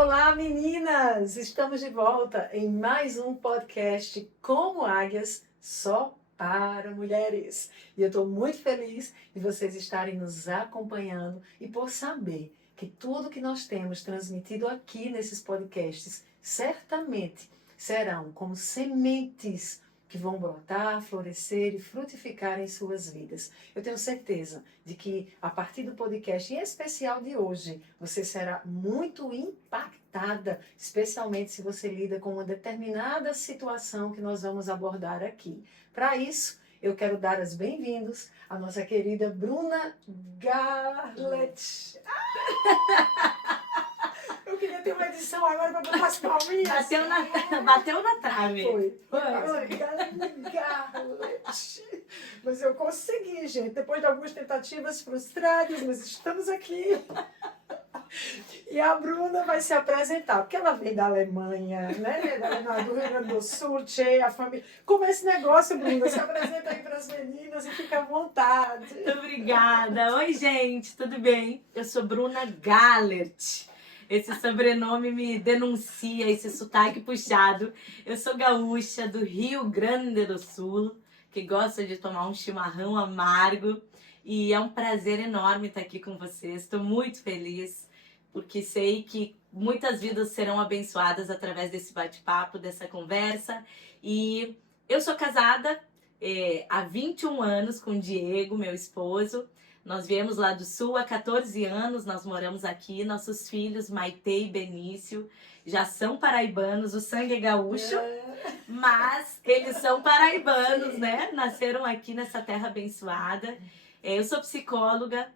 Olá, meninas! Estamos de volta em mais um podcast Como Águias, só para mulheres. E eu estou muito feliz de vocês estarem nos acompanhando e por saber que tudo que nós temos transmitido aqui nesses podcasts certamente serão como sementes que vão brotar, florescer e frutificar em suas vidas. Eu tenho certeza de que a partir do podcast, em especial de hoje, você será muito impactada, especialmente se você lida com uma determinada situação que nós vamos abordar aqui. Para isso, eu quero dar as bem-vindas à nossa querida Bruna Garlet. Eu queria ter uma edição agora para botar as palminhas. Bateu na trave. Foi. Foi. Garlet. Mas eu consegui, gente. Depois de algumas tentativas frustradas, mas estamos aqui. E a Bruna vai se apresentar, porque ela veio da Alemanha, né? Do Rio Grande do Sul, cheia, a família. Como é esse negócio, Bruna? Se apresenta aí para as meninas e fica à vontade. Muito obrigada. Oi, gente, tudo bem? Eu sou Bruna Galert. Esse sobrenome me denuncia, esse sotaque puxado. Eu sou gaúcha do Rio Grande do Sul, que gosta de tomar um chimarrão amargo. E é um prazer enorme estar aqui com vocês. Estou muito feliz, porque sei que muitas vidas serão abençoadas através desse bate-papo, dessa conversa. E eu sou casada há 21 anos com o Diego, meu esposo. Nós viemos lá do Sul há 14 anos, nós moramos aqui. Nossos filhos, Maitê e Benício, já são paraibanos, o sangue é gaúcho, mas eles são paraibanos, né? Nasceram aqui nessa terra abençoada. Eu sou psicóloga,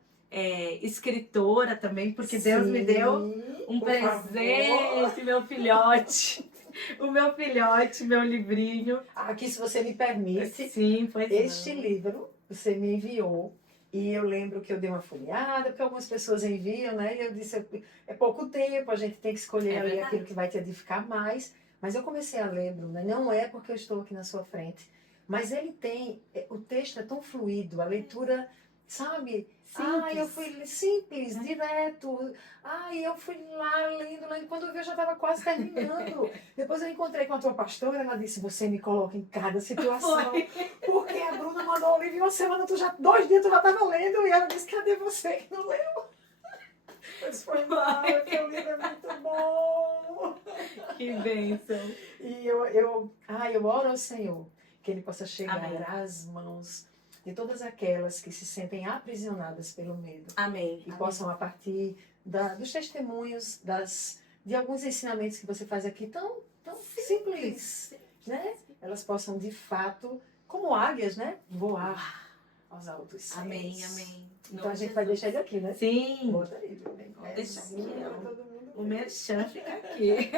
escritora também, porque Deus me deu um presente, meu filhote. O meu filhote, meu livrinho. Aqui, se você me permite, Sim, pois este livro você me enviou. E eu lembro que eu dei uma folheada, porque algumas pessoas enviam, né? E eu disse, é pouco tempo, a gente tem que escolher ali aquilo que vai te edificar mais. Mas eu comecei a ler, Bruna, não é porque eu estou aqui na sua frente, mas ele tem, o texto é tão fluido, a leitura, sabe? Simples. Eu fui simples, direto. Eu fui lá lendo. Quando eu vi, eu já estava quase terminando. Depois eu encontrei com a tua pastora, ela disse, você me coloca em cada situação. Foi. Porque a Bruna mandou o livro em uma semana, 2 dias tu já estava lendo. E ela disse, cadê você que não leu? Eu disse, foi mal, teu livro é muito bom. Que bênção. E eu oro ao Senhor que Ele possa chegar Amém. às mãos de todas aquelas que se sentem aprisionadas pelo medo. Amém. E possam, a partir dos testemunhos, de alguns ensinamentos que você faz aqui, tão simples, né? Elas possam, de fato, como águias, né? Voar aos altos céus. Amém, amém. Então a gente vai deixar ele aqui, né? Sim. Bota aí, Vamos deixar aqui, ó. todo mundo O merchan fica aqui.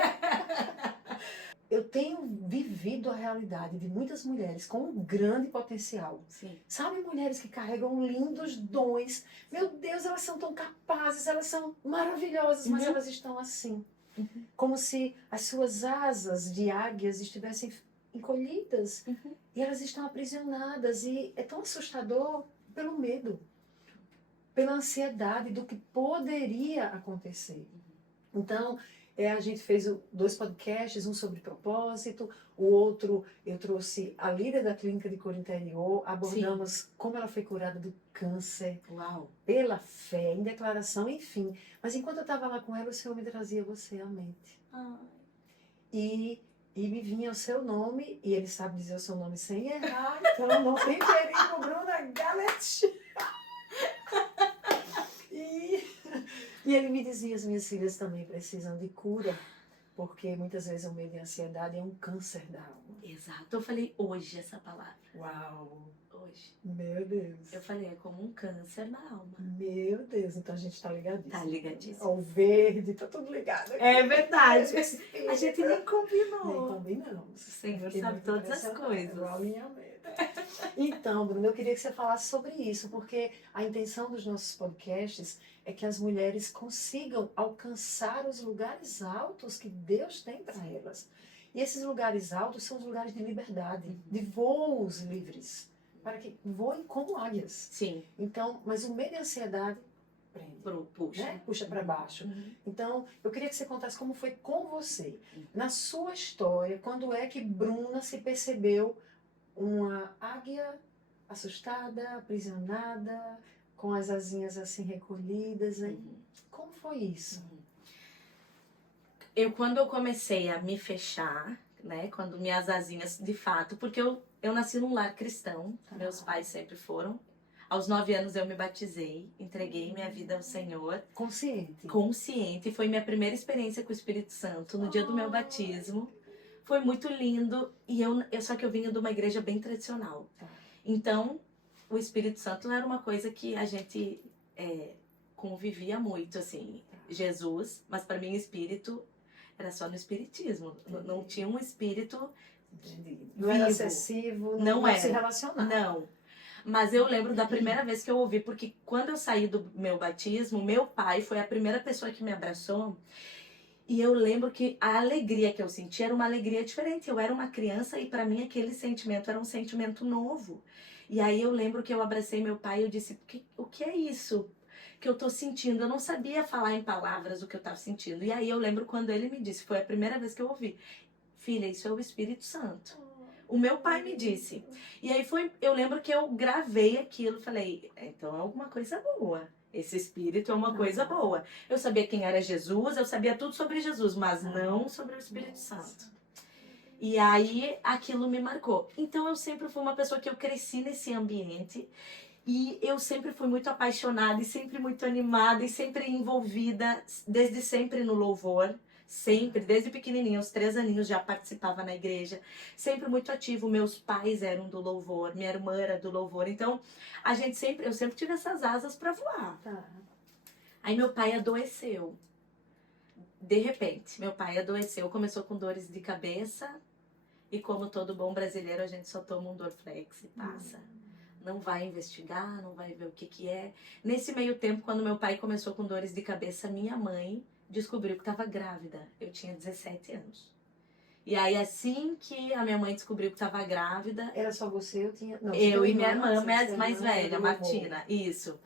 Eu tenho vivido a realidade de muitas mulheres com um grande potencial. Sim. Sabe, mulheres que carregam lindos dons. Meu Deus, elas são tão capazes, elas são maravilhosas, mas elas estão assim. Como se as suas asas de águias estivessem encolhidas. E elas estão aprisionadas. E é tão assustador pelo medo, pela ansiedade do que poderia acontecer. Então, a gente fez 2 podcasts, um sobre propósito, o outro eu trouxe a líder da clínica de cura interior, abordamos como ela foi curada do câncer, Uau. pela fé, em declaração, enfim. Mas enquanto eu estava lá com ela, o Senhor me trazia você à mente. E me vinha o seu nome, e ele sabe dizer o seu nome sem errar, então não tem perigo, Bruna Gallet. E ele me dizia, as minhas filhas também precisam de cura, porque muitas vezes o medo e a ansiedade é um câncer da alma. Exato. Eu falei hoje essa palavra. Uau! Hoje. Meu Deus. Eu falei, é como um câncer na alma. Meu Deus, então a gente tá ligadíssimo. Tá ligadíssimo. O verde, tá tudo ligado aqui. É verdade. A gente nem combinou. Nem combinamos. O Senhor Fiquei sabe muito todas as impressionada, coisas. o alinhamento. Então, Bruno, eu queria que você falasse sobre isso, porque a intenção dos nossos podcasts é que as mulheres consigam alcançar os lugares altos que Deus tem para elas. E esses lugares altos são os lugares de liberdade, de voos livres, para que voem como águias. Sim. Então, mas o medo e a ansiedade prende, Puxa. né? Puxa para baixo. Então, eu queria que você contasse como foi com você. Na sua história, quando é que Bruna se percebeu uma águia assustada, aprisionada, com as asinhas assim recolhidas? Como foi isso? Quando eu comecei a me fechar, né? Quando minhas asinhas, de fato, porque eu nasci num lar cristão, meus pais sempre foram. Aos 9 anos eu me batizei, entreguei minha vida ao Senhor. Consciente. Consciente. Foi minha primeira experiência com o Espírito Santo, no dia do meu batismo. Foi muito lindo. Só que eu vinha de uma igreja bem tradicional. Então, o Espírito Santo era uma coisa que a gente convivia muito, assim. Jesus, mas para mim espírito era só no espiritismo. Não tinha um espírito Não era vivo. excessivo, Não se era. relacionava. Não. Mas eu lembro da primeira vez que eu ouvi, porque quando eu saí do meu batismo, meu pai foi a primeira pessoa que me abraçou. E eu lembro que a alegria que eu senti era uma alegria diferente. Eu era uma criança e para mim aquele sentimento era um sentimento novo. E aí eu lembro que eu abracei meu pai e eu disse, o que é isso que eu tô sentindo? Eu não sabia falar em palavras o que eu tava sentindo. E aí eu lembro quando ele me disse, foi a primeira vez que eu ouvi, filha, isso é o Espírito Santo. O meu pai me disse. E aí eu lembro que eu gravei aquilo, falei, então é alguma coisa boa. Esse espírito é uma coisa boa. Eu sabia quem era Jesus, eu sabia tudo sobre Jesus, mas não sobre o Espírito Santo. E aí aquilo me marcou. Então eu sempre fui uma pessoa que eu cresci nesse ambiente e eu sempre fui muito apaixonada e sempre muito animada e sempre envolvida, desde sempre no louvor. Sempre, desde pequenininha, aos 3 aninhos já participava na igreja, sempre muito ativo. Meus pais eram do louvor, minha irmã era do louvor, então eu sempre tive essas asas para voar. Aí meu pai adoeceu. De repente, meu pai adoeceu, começou com dores de cabeça e como todo bom brasileiro, a gente só toma um Dorflex e passa. Não vai investigar, não vai ver o que é. Nesse meio tempo, quando meu pai começou com dores de cabeça, minha mãe descobriu que estava grávida. Eu tinha 17 anos. E aí, assim que a minha mãe descobriu que estava grávida... Era só você? Eu e minha irmã mais velha, Martina. Isso.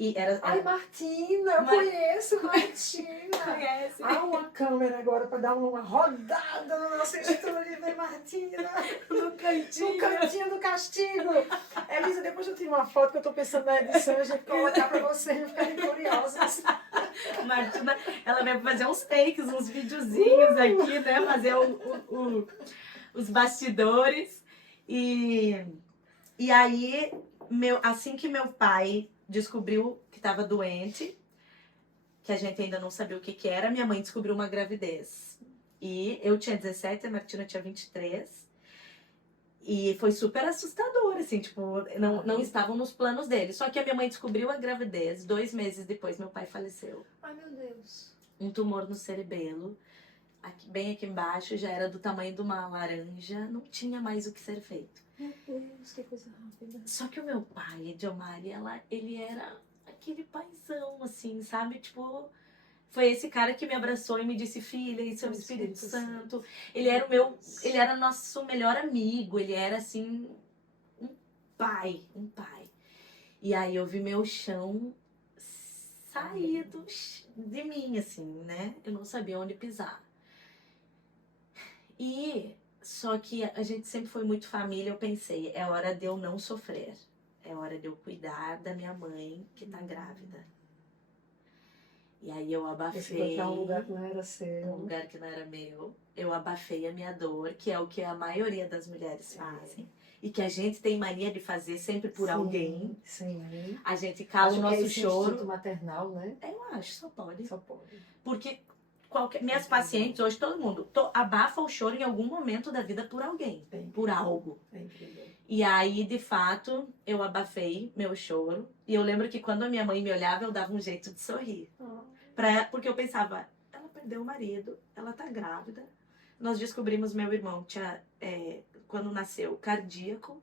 E era... Ai, Martina, eu conheço Martina. Conhece? Há uma câmera agora para dar uma rodada no nosso estúdio, vem Martina. No cantinho. No cantinho do castigo. Elisa, depois eu tiro uma foto que eu tô pensando na edição, a gente colocar para vocês não ficarem curiosos. Martina, ela vai fazer uns takes, uns videozinhos aqui, né? Fazer os bastidores. E aí, assim que meu pai descobriu que estava doente, que a gente ainda não sabia o que era, minha mãe descobriu uma gravidez. E eu tinha 17, a Martina tinha 23. E foi super assustador, assim, tipo, não estavam nos planos dele. Só que a minha mãe descobriu a gravidez, 2 meses depois meu pai faleceu. Ai, meu Deus. Um tumor no cerebelo, bem aqui embaixo, já era do tamanho de uma laranja, não tinha mais o que ser feito. Meu Deus, que coisa rápida. Só que o meu pai, Ediomari, ele era aquele paizão, assim, sabe? Tipo, foi esse cara que me abraçou e me disse, filha, isso é o Espírito Santo. Ele era nosso melhor amigo, ele era, assim, um pai. E aí eu vi meu chão sair de mim, assim, né? Eu não sabia onde pisar. Só que a gente sempre foi muito família, eu pensei, é hora de eu não sofrer. É hora de eu cuidar da minha mãe que tá grávida. E aí eu abafei. Você foi pra um lugar que não era seu. Um lugar que não era meu. Eu abafei a minha dor, que é o que a maioria das mulheres fazem. E que a gente tem mania de fazer sempre por alguém. Sim. A gente cala o nosso choro. Instinto maternal, né? Eu acho, só pode. Só pode. Porque minhas pacientes, hoje todo mundo, abafa o choro em algum momento da vida por alguém, por algo. É incrível. E aí, de fato, eu abafei meu choro. E eu lembro que quando a minha mãe me olhava, eu dava um jeito de sorrir. Porque eu pensava, ela perdeu o marido, ela tá grávida. Nós descobrimos, meu irmão tinha, quando nasceu, cardíaco.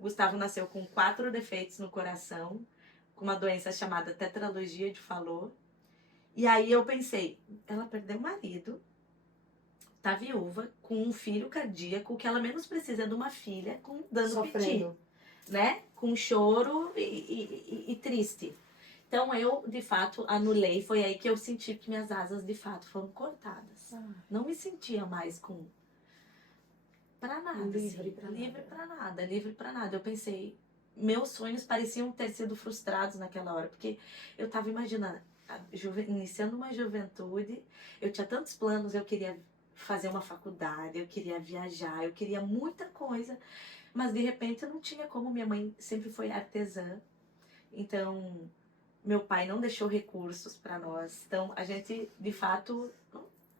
Gustavo nasceu com 4 defeitos no coração, com uma doença chamada tetralogia de Fallot. E aí eu pensei, ela perdeu o marido, tá viúva, com um filho cardíaco, o que ela menos precisa é de uma filha dando piti, né? Com choro e triste. Então eu, de fato, anulei. Foi aí que eu senti que minhas asas, de fato, foram cortadas. Não me sentia mais com... Pra nada, Livre assim. pra Livre nada. pra nada, livre pra nada. Eu pensei, meus sonhos pareciam ter sido frustrados naquela hora, porque eu tava imaginando, iniciando uma juventude, eu tinha tantos planos, eu queria fazer uma faculdade, eu queria viajar, eu queria muita coisa, mas de repente eu não tinha como. Minha mãe sempre foi artesã, então meu pai não deixou recursos para nós, então a gente de fato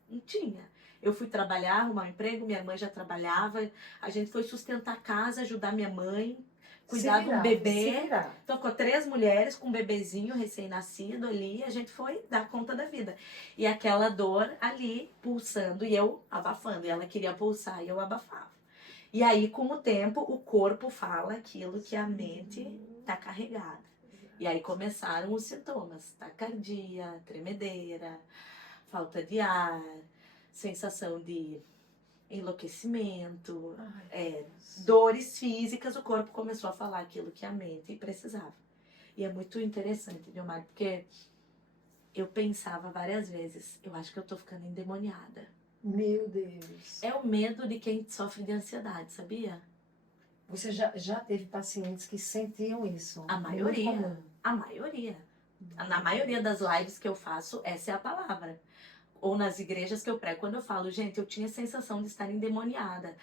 não tinha. Eu fui trabalhar, arrumar um emprego, minha mãe já trabalhava, a gente foi sustentar a casa, ajudar minha mãe, cuidar de um Se bebê. virar. Então, com 3 mulheres, com um bebezinho recém-nascido ali, a gente foi dar conta da vida. E aquela dor ali, pulsando, e eu abafando. E ela queria pulsar, e eu abafava. E aí, com o tempo, o corpo fala aquilo que a mente tá carregada. E aí começaram os sintomas: taquicardia, tremedeira, falta de ar, sensação de enlouquecimento, dores físicas. O corpo começou a falar aquilo que a mente precisava. E é muito interessante, Guilmar, porque eu pensava várias vezes, eu acho que eu tô ficando endemoniada. Meu Deus. É o medo de quem sofre de ansiedade, sabia? Você já teve pacientes que sentiam isso? A Muito maioria. comum. A maioria. Na maioria das lives que eu faço, essa é a palavra. Ou nas igrejas que eu prego, quando eu falo, gente, eu tinha a sensação de estar endemoniada.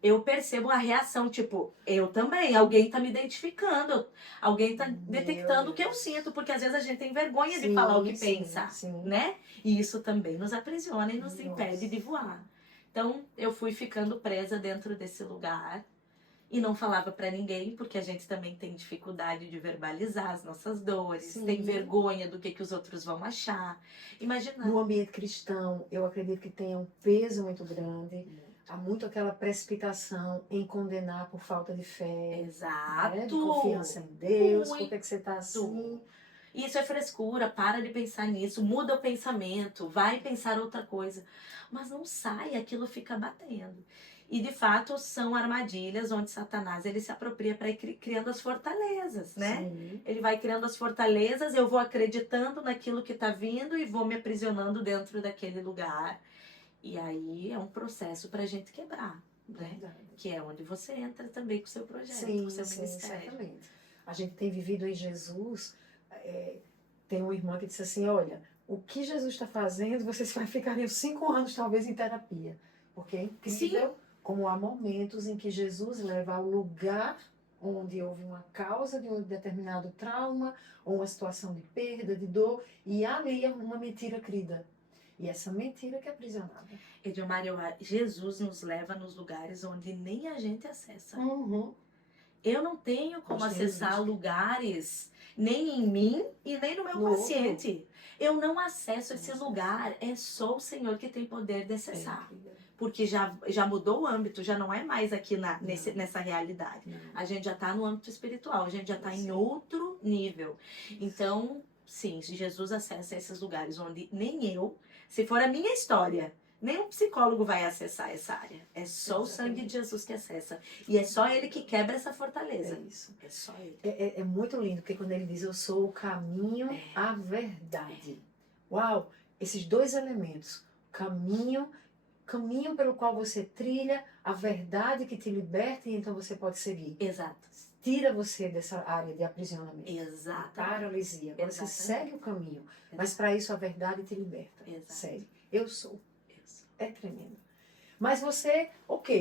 Eu percebo a reação, tipo, eu também, alguém tá me identificando, alguém tá detectando o que eu sinto, porque às vezes a gente tem vergonha de falar o que pensa, sim. né? E isso também nos aprisiona e nos Nossa. impede de voar. Então, eu fui ficando presa dentro desse lugar e não falava pra ninguém, porque a gente também tem dificuldade de verbalizar as nossas dores, Sim. tem vergonha do que os outros vão achar. Imagina. No ambiente cristão, eu acredito que tenha um peso muito grande. Há muito aquela precipitação em condenar por falta de fé. Exato. Né? De confiança em Deus. Muito. Por que você está assim? Isso é frescura, para de pensar nisso, muda o pensamento, vai pensar outra coisa. Mas não sai, aquilo fica batendo. E de fato são armadilhas onde Satanás ele se apropria para ir criando as fortalezas, né? Sim. Ele vai criando as fortalezas, eu vou acreditando naquilo que está vindo e vou me aprisionando dentro daquele lugar. E aí é um processo para a gente quebrar, né? Verdade. Que é onde você entra também com o seu projeto, Sim, com o seu sim, ministério. certamente. A gente tem vivido em Jesus. Tem uma irmã que disse assim, olha, o que Jesus está fazendo, vocês vai ficarem 5 anos talvez em terapia. Porque é incrível. Sim. Como há momentos em que Jesus leva ao lugar onde houve uma causa de um determinado trauma, ou uma situação de perda, de dor, e ali é uma mentira crida. E essa mentira que é aprisionada. Edilmar, Jesus nos leva nos lugares onde nem a gente acessa. Uhum. Eu não tenho como acessar lugares, nem em mim e nem no meu paciente. Outro. Eu não acesso esse lugar, é só o Senhor que tem poder de acessar. Porque já mudou o âmbito, já não é mais aqui nessa realidade. Não. A gente já está no âmbito espiritual, a gente já está em outro nível. Então, sim, Jesus acessa esses lugares onde nem eu, se for a minha história, nenhum psicólogo vai acessar essa área. É só o sangue de Jesus que acessa. E é só ele que quebra essa fortaleza. É isso. É só ele. É muito lindo, porque quando ele diz, eu sou o caminho, a verdade. Uau! Esses 2 elementos. Caminho pelo qual você trilha, a verdade que te liberta e então você pode seguir. Exato. Tira você dessa área de aprisionamento. Exato. Paralisia. Agora você segue o caminho. Mas para isso a verdade te liberta. Exato. Segue. Eu sou. É tremendo. Mas você,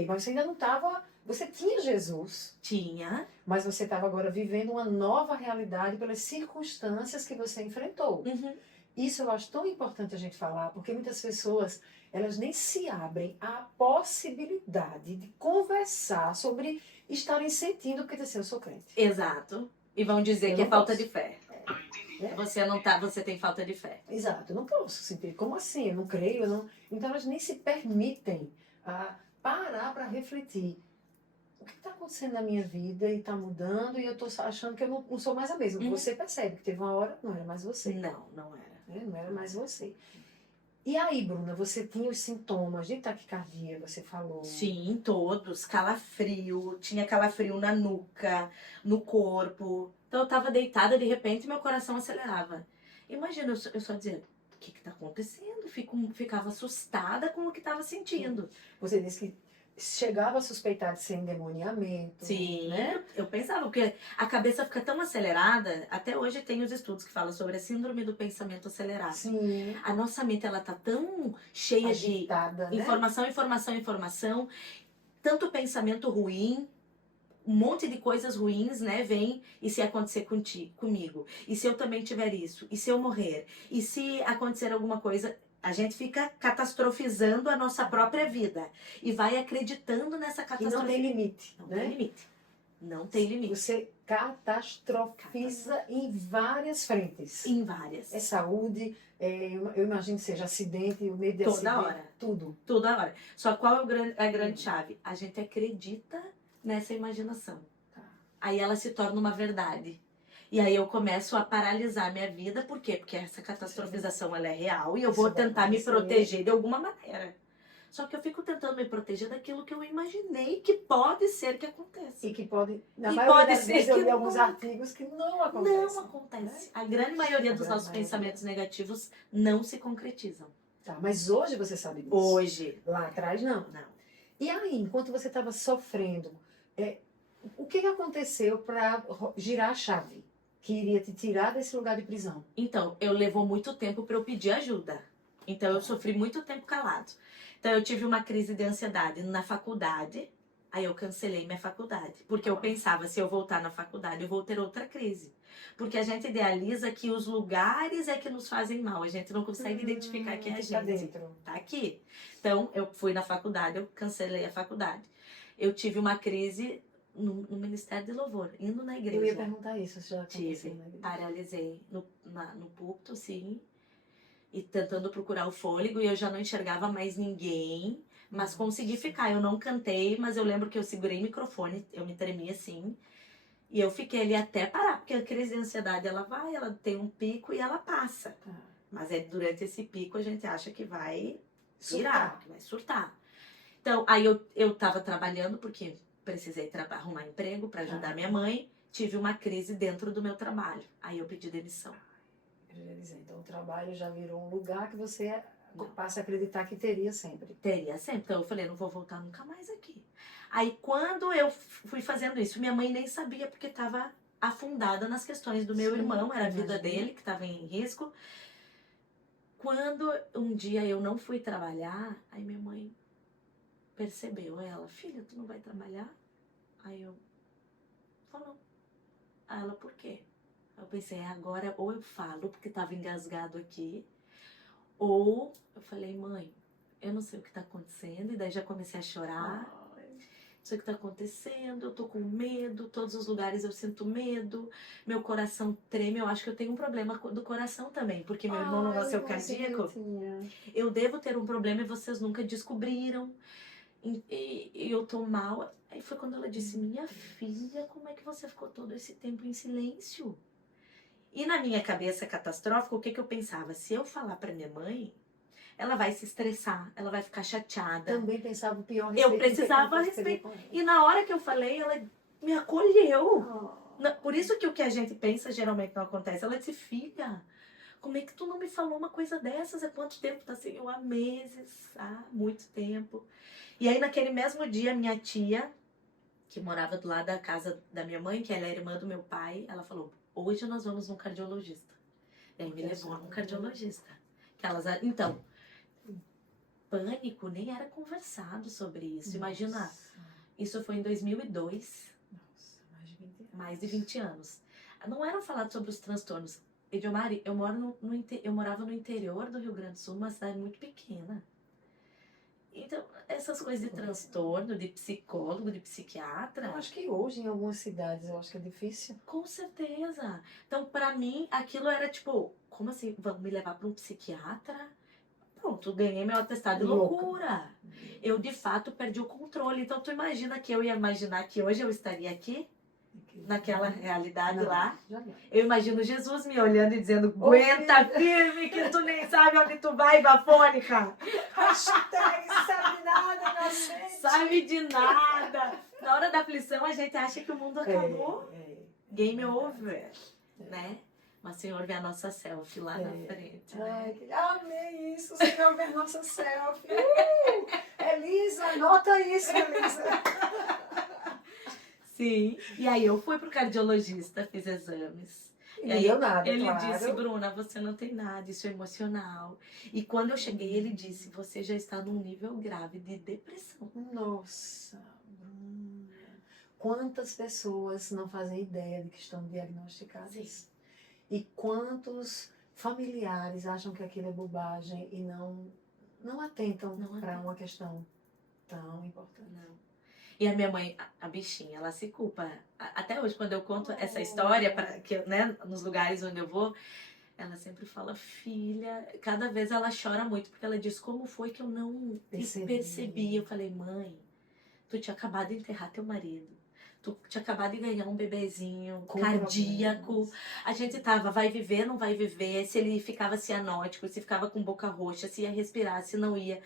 mas você ainda não estava... Você tinha Jesus. Tinha. Mas você estava agora vivendo uma nova realidade pelas circunstâncias que você enfrentou. Uhum. Isso eu acho tão importante a gente falar, porque muitas pessoas, elas nem se abrem à possibilidade de conversar sobre estarem sentindo que eu sou crente. Exato. E vão dizer que é falta de fé. Você não tá, você tem falta de fé. Exato, eu não posso sentir. Como assim? Eu não creio, eu não... Então elas nem se permitem parar para refletir. O que está acontecendo na minha vida e está mudando e eu estou achando que eu não sou mais a mesma. Você percebe que teve uma hora, não era mais você. Não era. Não era mais você. E aí, Bruna, você tinha os sintomas de taquicardia, você falou. Sim, todos. Calafrio, tinha calafrio na nuca, no corpo. Então eu tava deitada, de repente meu coração acelerava. Imagina, eu só dizia, o que que tá acontecendo? Ficava assustada com o que tava sentindo. Você disse que chegava a suspeitar de ser endemoniamento, Sim, né? eu pensava, porque a cabeça fica tão acelerada, até hoje tem os estudos que falam sobre a síndrome do pensamento acelerado. Sim, A nossa mente, ela tá tão cheia de agitada, né? informação, tanto pensamento ruim, um monte de coisas ruins, né, vem, e se acontecer comigo? E se eu também tiver isso? E se eu morrer? E se acontecer alguma coisa? A gente fica catastrofizando a nossa própria vida e vai acreditando nessa E catástrofe. não tem limite, Não né? tem limite. Não tem limite. Você catastrofiza em várias frentes. Em várias. É saúde, eu imagino que seja acidente, o medo de Toda acidente, hora. tudo. Toda hora. Só qual é a grande chave? A gente acredita nessa imaginação. Tá. Aí ela se torna uma verdade. E aí eu começo a paralisar minha vida. Por quê? Porque essa catastrofização ela é real e eu Isso vou vai tentar me acontecer. proteger de alguma maneira. Só que eu fico tentando me proteger daquilo que eu imaginei que pode ser que aconteça. E que pode, na E maioria pode das ser vezes, eu que li alguns não. artigos que não acontecem. Não acontece. Né? A grande maioria A dos grande nossos maioria. pensamentos negativos não se concretizam. Tá, mas hoje você sabe disso. Hoje, Lá atrás, não. não. E aí, enquanto você estava sofrendo, o que aconteceu para girar a chave? Que iria te tirar desse lugar de prisão? Então, eu levou muito tempo para eu pedir ajuda. Então, eu sofri muito tempo calado. Então, eu tive uma crise de ansiedade na faculdade. Aí, eu cancelei minha faculdade. Porque eu pensava, se eu voltar na faculdade, eu vou ter outra crise. Porque a gente idealiza que os lugares é que nos fazem mal. A gente não consegue identificar quem é a Fica gente. dentro. Tá aqui. Então, eu fui na faculdade, eu cancelei a faculdade. Eu tive uma crise no Ministério de Louvor, indo na igreja. Eu ia perguntar isso, se já aconteceu Tive, na igreja. paralisei no púlpito, sim, e tentando procurar o fôlego, e eu já não enxergava mais ninguém, mas consegui ficar. Eu não cantei, mas eu lembro que eu segurei o microfone, eu me tremia assim, e eu fiquei ali até parar, porque a crise de ansiedade, ela tem um pico e ela passa. Tá. Mas durante esse pico a gente acha que vai virar, Surtar. que vai surtar. Então, aí eu tava trabalhando, porque precisei arrumar emprego para ajudar minha mãe. Tive uma crise dentro do meu trabalho. Aí eu pedi demissão. Eu ia dizer, então o trabalho já virou um lugar que você Não. passa a acreditar que teria sempre. Teria sempre. Então eu falei, não vou voltar nunca mais aqui. Aí quando eu fui fazendo isso, minha mãe nem sabia porque estava afundada nas questões do meu Sim, irmão. Era a vida imagino. dele que estava em risco. Quando um dia eu não fui trabalhar, aí minha mãe percebeu. Ela, filha, tu não vai trabalhar? Aí eu, falou. Aí ela, por quê? Eu pensei, agora ou eu falo, porque tava engasgado aqui, ou eu falei, mãe, eu não sei o que tá acontecendo, e daí já comecei a chorar. Não sei o que tá acontecendo, eu tô com medo, todos os lugares eu sinto medo, meu coração treme, eu acho que eu tenho um problema do coração também, porque meu irmão não nasceu cardíaco. Eu devo ter um problema e vocês nunca descobriram. E eu tô mal. Aí foi quando ela disse, minha filha, como é que você ficou todo esse tempo em silêncio? E na minha cabeça catastrófica, o que eu pensava? Se eu falar pra minha mãe, ela vai se estressar, ela vai ficar chateada. Também pensava o pior. Eu precisava respeitar. E na hora que eu falei, ela me acolheu. Por isso que o que a gente pensa geralmente não acontece. Ela disse, filha, como é que tu não me falou uma coisa dessas? Há quanto tempo tá assim? Eu, há meses, há muito tempo. E aí naquele mesmo dia, minha tia, que morava do lado da casa da minha mãe, que ela é irmã do meu pai, ela falou, hoje nós vamos num cardiologista. E aí me levou num cardiologista. Então, pânico nem era conversado sobre isso. Imagina, isso foi em 2002. Nossa, mais de 20 anos. Não eram falados sobre os transtornos. Ediomari, eu morava no interior do Rio Grande do Sul, uma cidade muito pequena. Então, essas coisas de transtorno, de psicólogo, de psiquiatra... Eu acho que hoje, em algumas cidades, eu acho que é difícil. Com certeza. Então, pra mim, aquilo era tipo... Como assim? Vão me levar pra um psiquiatra? Pronto, ganhei meu atestado de loucura. Eu, de fato, perdi o controle. Então, tu imagina que eu ia imaginar que hoje eu estaria aqui? naquela realidade Não, lá. jamais. Eu imagino Jesus me olhando e dizendo, Ô, aguenta firme que tu nem sabe onde tu vai, bafônica. Hashtag sabe nada, inocente. Sabe de nada. Na hora da aflição a gente acha que o mundo acabou. Game over, né? Mas o Senhor vê a nossa selfie lá na frente. Ai, Né? amei isso, você vai ver nossa selfie. Elisa, anota isso, Elisa. Sim. E aí eu fui pro cardiologista, fiz exames. E aí, deu nada, ele claro. disse, Bruna, você não tem nada, isso é emocional. E quando eu cheguei, ele disse, você já está num nível grave de depressão. Nossa, Bruna. Quantas pessoas não fazem ideia de que estão diagnosticadas? Sim. E quantos familiares acham que aquilo é bobagem e não atentam para uma questão tão importante. Não. E a minha mãe, a bichinha, ela se culpa. Até hoje, quando eu conto essa história, né, nos lugares onde eu vou, ela sempre fala, filha, cada vez ela chora muito, porque ela diz, como foi que eu não percebi? Eu falei, mãe, tu tinha acabado de enterrar teu marido. Tu tinha acabado de ganhar um bebezinho cardíaco. A gente tava, vai viver, não vai viver, se ele ficava cianótico, se ficava com boca roxa, se ia respirar, se não ia,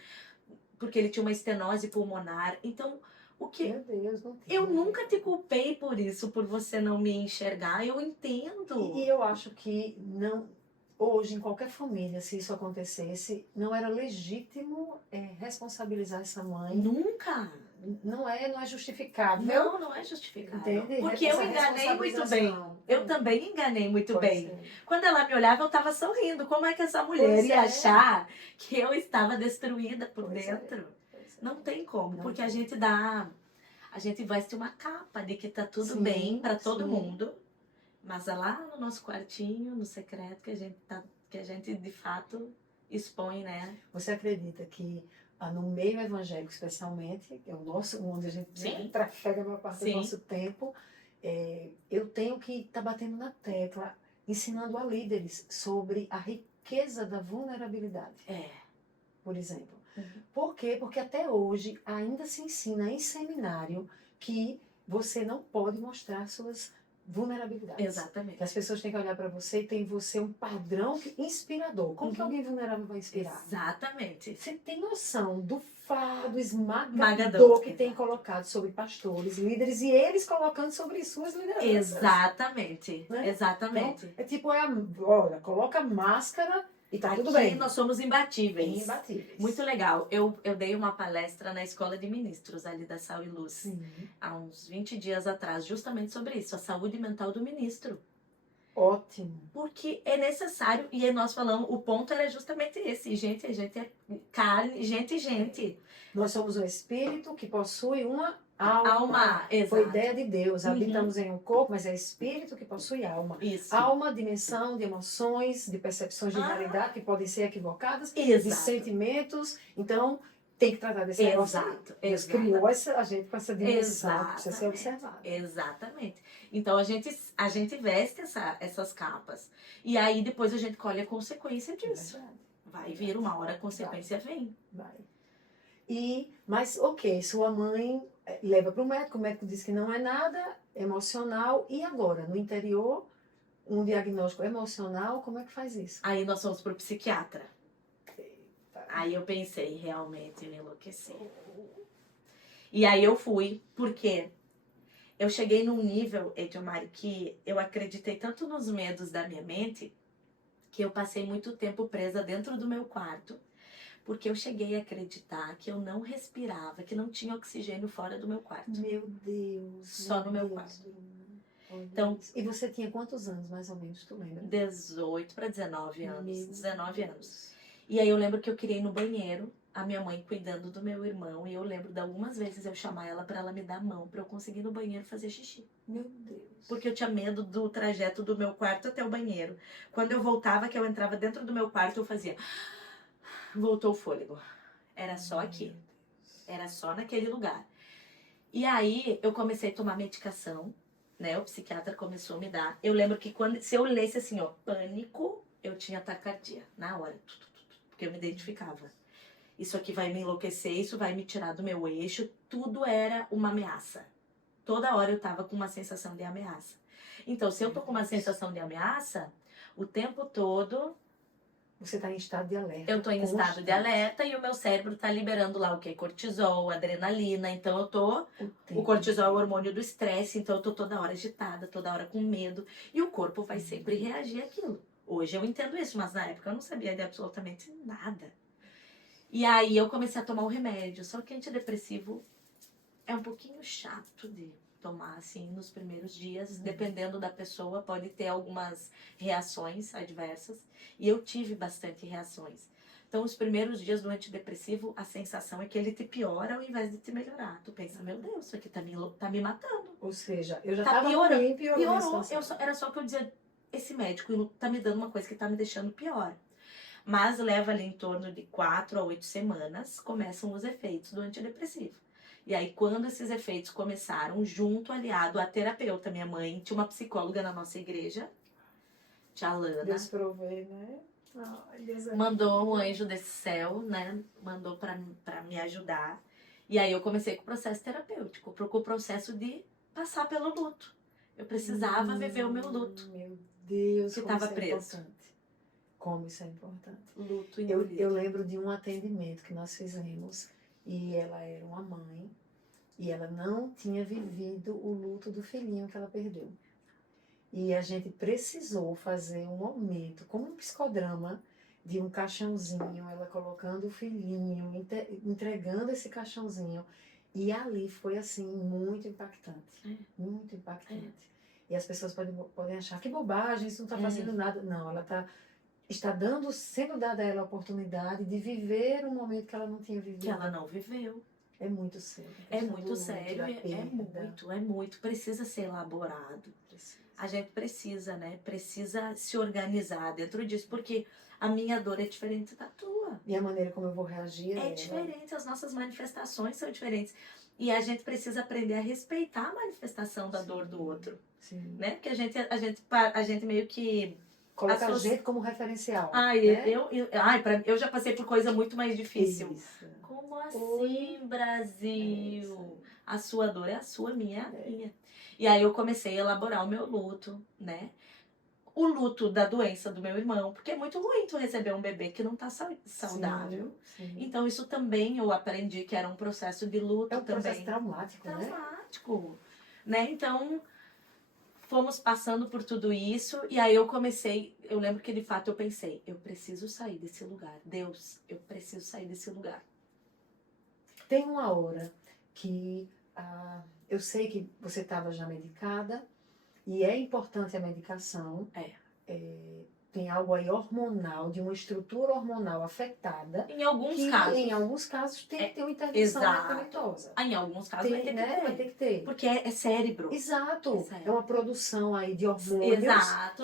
porque ele tinha uma estenose pulmonar. Então, o que... Meu Deus, não tem. Eu nunca te culpei por isso, por você não me enxergar, eu entendo. E eu acho que não, hoje, em qualquer família, se isso acontecesse, não era legítimo responsabilizar essa mãe. Nunca. Não é justificável. Não é justificável. Entende? Porque eu enganei muito bem. Eu também enganei muito bem. Quando ela me olhava, eu estava sorrindo. Como é que essa mulher ia achar que eu estava destruída por dentro? Não tem como, porque a gente veste uma capa de que tá tudo bem para todo mundo, mas é lá no nosso quartinho, no secreto, que a gente de fato expõe, né? Você acredita que no meio evangélico, especialmente, que é o nosso, onde a gente trafega a maior parte do nosso tempo, eu tenho que estar batendo na tecla, ensinando a líderes sobre a riqueza da vulnerabilidade. Por exemplo. Por quê? Porque até hoje ainda se ensina em seminário que você não pode mostrar suas vulnerabilidades. Exatamente. Que as pessoas têm que olhar para você e tem em você um padrão inspirador. Como que alguém vulnerável vai inspirar? Exatamente. Você tem noção do fardo esmagador que tem colocado sobre pastores, líderes, e eles colocando sobre suas lideranças. Exatamente. Né? Exatamente. Então, é tipo, olha, coloca máscara e tá tudo bem. Nós somos imbatíveis. Imbatíveis. Muito legal. Eu dei uma palestra na Escola de Ministros ali da Sal e Luz, há uns 20 dias atrás, justamente sobre isso, a saúde mental do ministro. Ótimo. Porque é necessário, e nós falamos, o ponto era justamente esse, gente é carne, gente. Nós somos um espírito que possui uma alma. Exato. Foi ideia de Deus. Habitamos em um corpo, mas é espírito que possui alma. Isso. Alma, dimensão de emoções, de percepções de realidade que podem ser equivocadas, Exato. de sentimentos. Então, tem que tratar desse negócio. Deus criou a gente com essa dimensão que precisa ser observada. Exatamente. Então, a gente veste essas capas. E aí, depois a gente colhe a consequência disso. Vai vir uma hora, a consequência vem. Vai. Mas, ok, sua mãe leva para o médico diz que não é nada emocional. E agora, no interior, um diagnóstico emocional, como é que faz isso? Aí nós fomos pro psiquiatra. Aí eu pensei, realmente, eu enlouqueci. E aí eu fui, porque eu cheguei num nível, Edilmar, que eu acreditei tanto nos medos da minha mente, que eu passei muito tempo presa dentro do meu quarto, porque eu cheguei a acreditar que eu não respirava, que não tinha oxigênio fora do meu quarto. Meu Deus. Só no meu quarto. Então, e você tinha quantos anos, mais ou menos, tu lembra? 18 para 19 anos. 19 anos. E aí eu lembro que eu queria ir no banheiro, a minha mãe cuidando do meu irmão, e eu lembro de algumas vezes eu chamar ela para ela me dar a mão, para eu conseguir ir no banheiro fazer xixi. Meu Deus. Porque eu tinha medo do trajeto do meu quarto até o banheiro. Quando eu voltava, que eu entrava dentro do meu quarto, eu fazia... Voltou o fôlego. Era só aqui. Era só naquele lugar. E aí eu comecei a tomar medicação, né? O psiquiatra começou a me dar. Eu lembro que se eu lesse assim, ó, pânico, eu tinha taquicardia na hora. Porque eu me identificava. Isso aqui vai me enlouquecer, isso vai me tirar do meu eixo. Tudo era uma ameaça. toda hora eu tava com uma sensação de ameaça. Então, se eu tô com uma sensação de ameaça, o tempo todo Você está em estado de alerta. eu tô em estado constante. de alerta e o meu cérebro tá liberando lá o que? Cortisol, adrenalina. Então, eu tô... O cortisol é o hormônio do estresse, então eu tô toda hora agitada, toda hora com medo. E o corpo vai sempre reagir àquilo. Hoje eu entendo isso, mas na época eu não sabia de absolutamente nada. E aí eu comecei a tomar o remédio. Só que antidepressivo é um pouquinho chato de tomar, assim, nos primeiros dias. Dependendo da pessoa, pode ter algumas reações adversas. E eu tive bastante reações. Então, os primeiros dias do antidepressivo, a sensação é que ele te piora ao invés de te melhorar. Tu pensa, meu Deus, isso aqui tá me matando. Ou seja, eu já Tá estava piorando. ruim, piorou a Piorou. situação. Era só que eu dizia, esse médico tá me dando uma coisa que tá me deixando pior. Mas leva ali em torno de 4 a 8 semanas, começam os efeitos do antidepressivo. E aí, quando esses efeitos começaram, junto, aliado à terapeuta, minha mãe, tinha uma psicóloga na nossa igreja, tia Lana, Deus provê, né? Ai, Deus é mandou bom. um anjo desse céu, né? Mandou pra me ajudar. E aí eu comecei com o processo terapêutico, com o processo de passar pelo luto. Eu precisava viver o meu luto, Meu Deus, que como estava isso é preso. importante. Como isso é importante. Luto Eu engolido. lembro de um atendimento que nós fizemos e ela era uma mãe e ela não tinha vivido o luto do filhinho que ela perdeu. E a gente precisou fazer um momento, como um psicodrama, de um caixãozinho, ela colocando o filhinho, entregando esse caixãozinho. E ali foi, assim, muito impactante. Muito impactante. E as pessoas podem achar que bobagem, isso não está fazendo nada. Não, ela está sendo dada a ela a oportunidade de viver um momento que ela não tinha vivido. Que ela não viveu. É muito sério. É muito sério, é muito. Precisa ser elaborado. A gente precisa, né? Precisa se organizar dentro disso, porque a minha dor é diferente da tua. E a maneira como eu vou reagir é diferente, as nossas manifestações são diferentes. E a gente precisa aprender a respeitar a manifestação da dor do outro. Sim. Né? Porque a gente meio que... Coloca a gente como referencial. Ai, né? eu já passei por coisa muito mais difícil. Isso. Como assim, Brasil? A sua dor é a sua, a minha é a minha. E aí eu comecei a elaborar o meu luto, né? O luto da doença do meu irmão, porque é muito ruim tu receber um bebê que não tá saudável. Sim. Então isso também eu aprendi que era um processo de luto É um também. processo traumático, né? Traumático, né? Então fomos passando por tudo isso e aí eu lembro que de fato eu pensei, eu preciso sair desse lugar. Deus, eu preciso sair desse lugar. Tem uma hora que eu sei que você estava já medicada e é importante a medicação. Tem algo aí hormonal, de uma estrutura hormonal afetada. Em alguns casos tem que ter uma intervenção medicamentosa. Em alguns casos vai ter que ter. Porque é cérebro. Exato. É uma produção aí de hormônios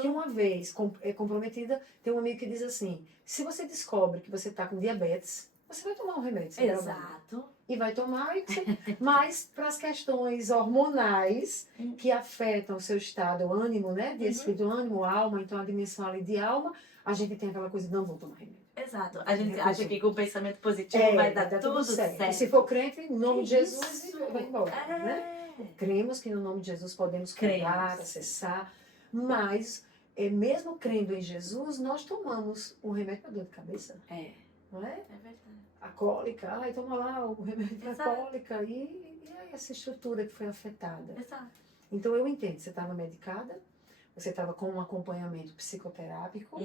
que uma vez comprometida, tem um amigo que diz assim, se você descobre que você está com diabetes, você vai tomar um remédio. Exato. E vai tomar, mas para as questões hormonais que afetam o seu estado, o ânimo, né? De espírito, ânimo, alma, então a dimensão ali de alma, a gente tem aquela coisa de não vou tomar remédio. Exato. A gente acha que com o pensamento positivo vai dar tudo certo. E se for crente, em nome de Jesus, vai embora. Né? Cremos que no nome de Jesus podemos curar, acessar, mas mesmo crendo em Jesus, nós tomamos o remédio para dor de cabeça. Não é? É verdade. A cólica, toma lá o remédio para cólica e aí essa estrutura que foi afetada. Exato. Então eu entendo, você estava medicada, você estava com um acompanhamento psicoterápico,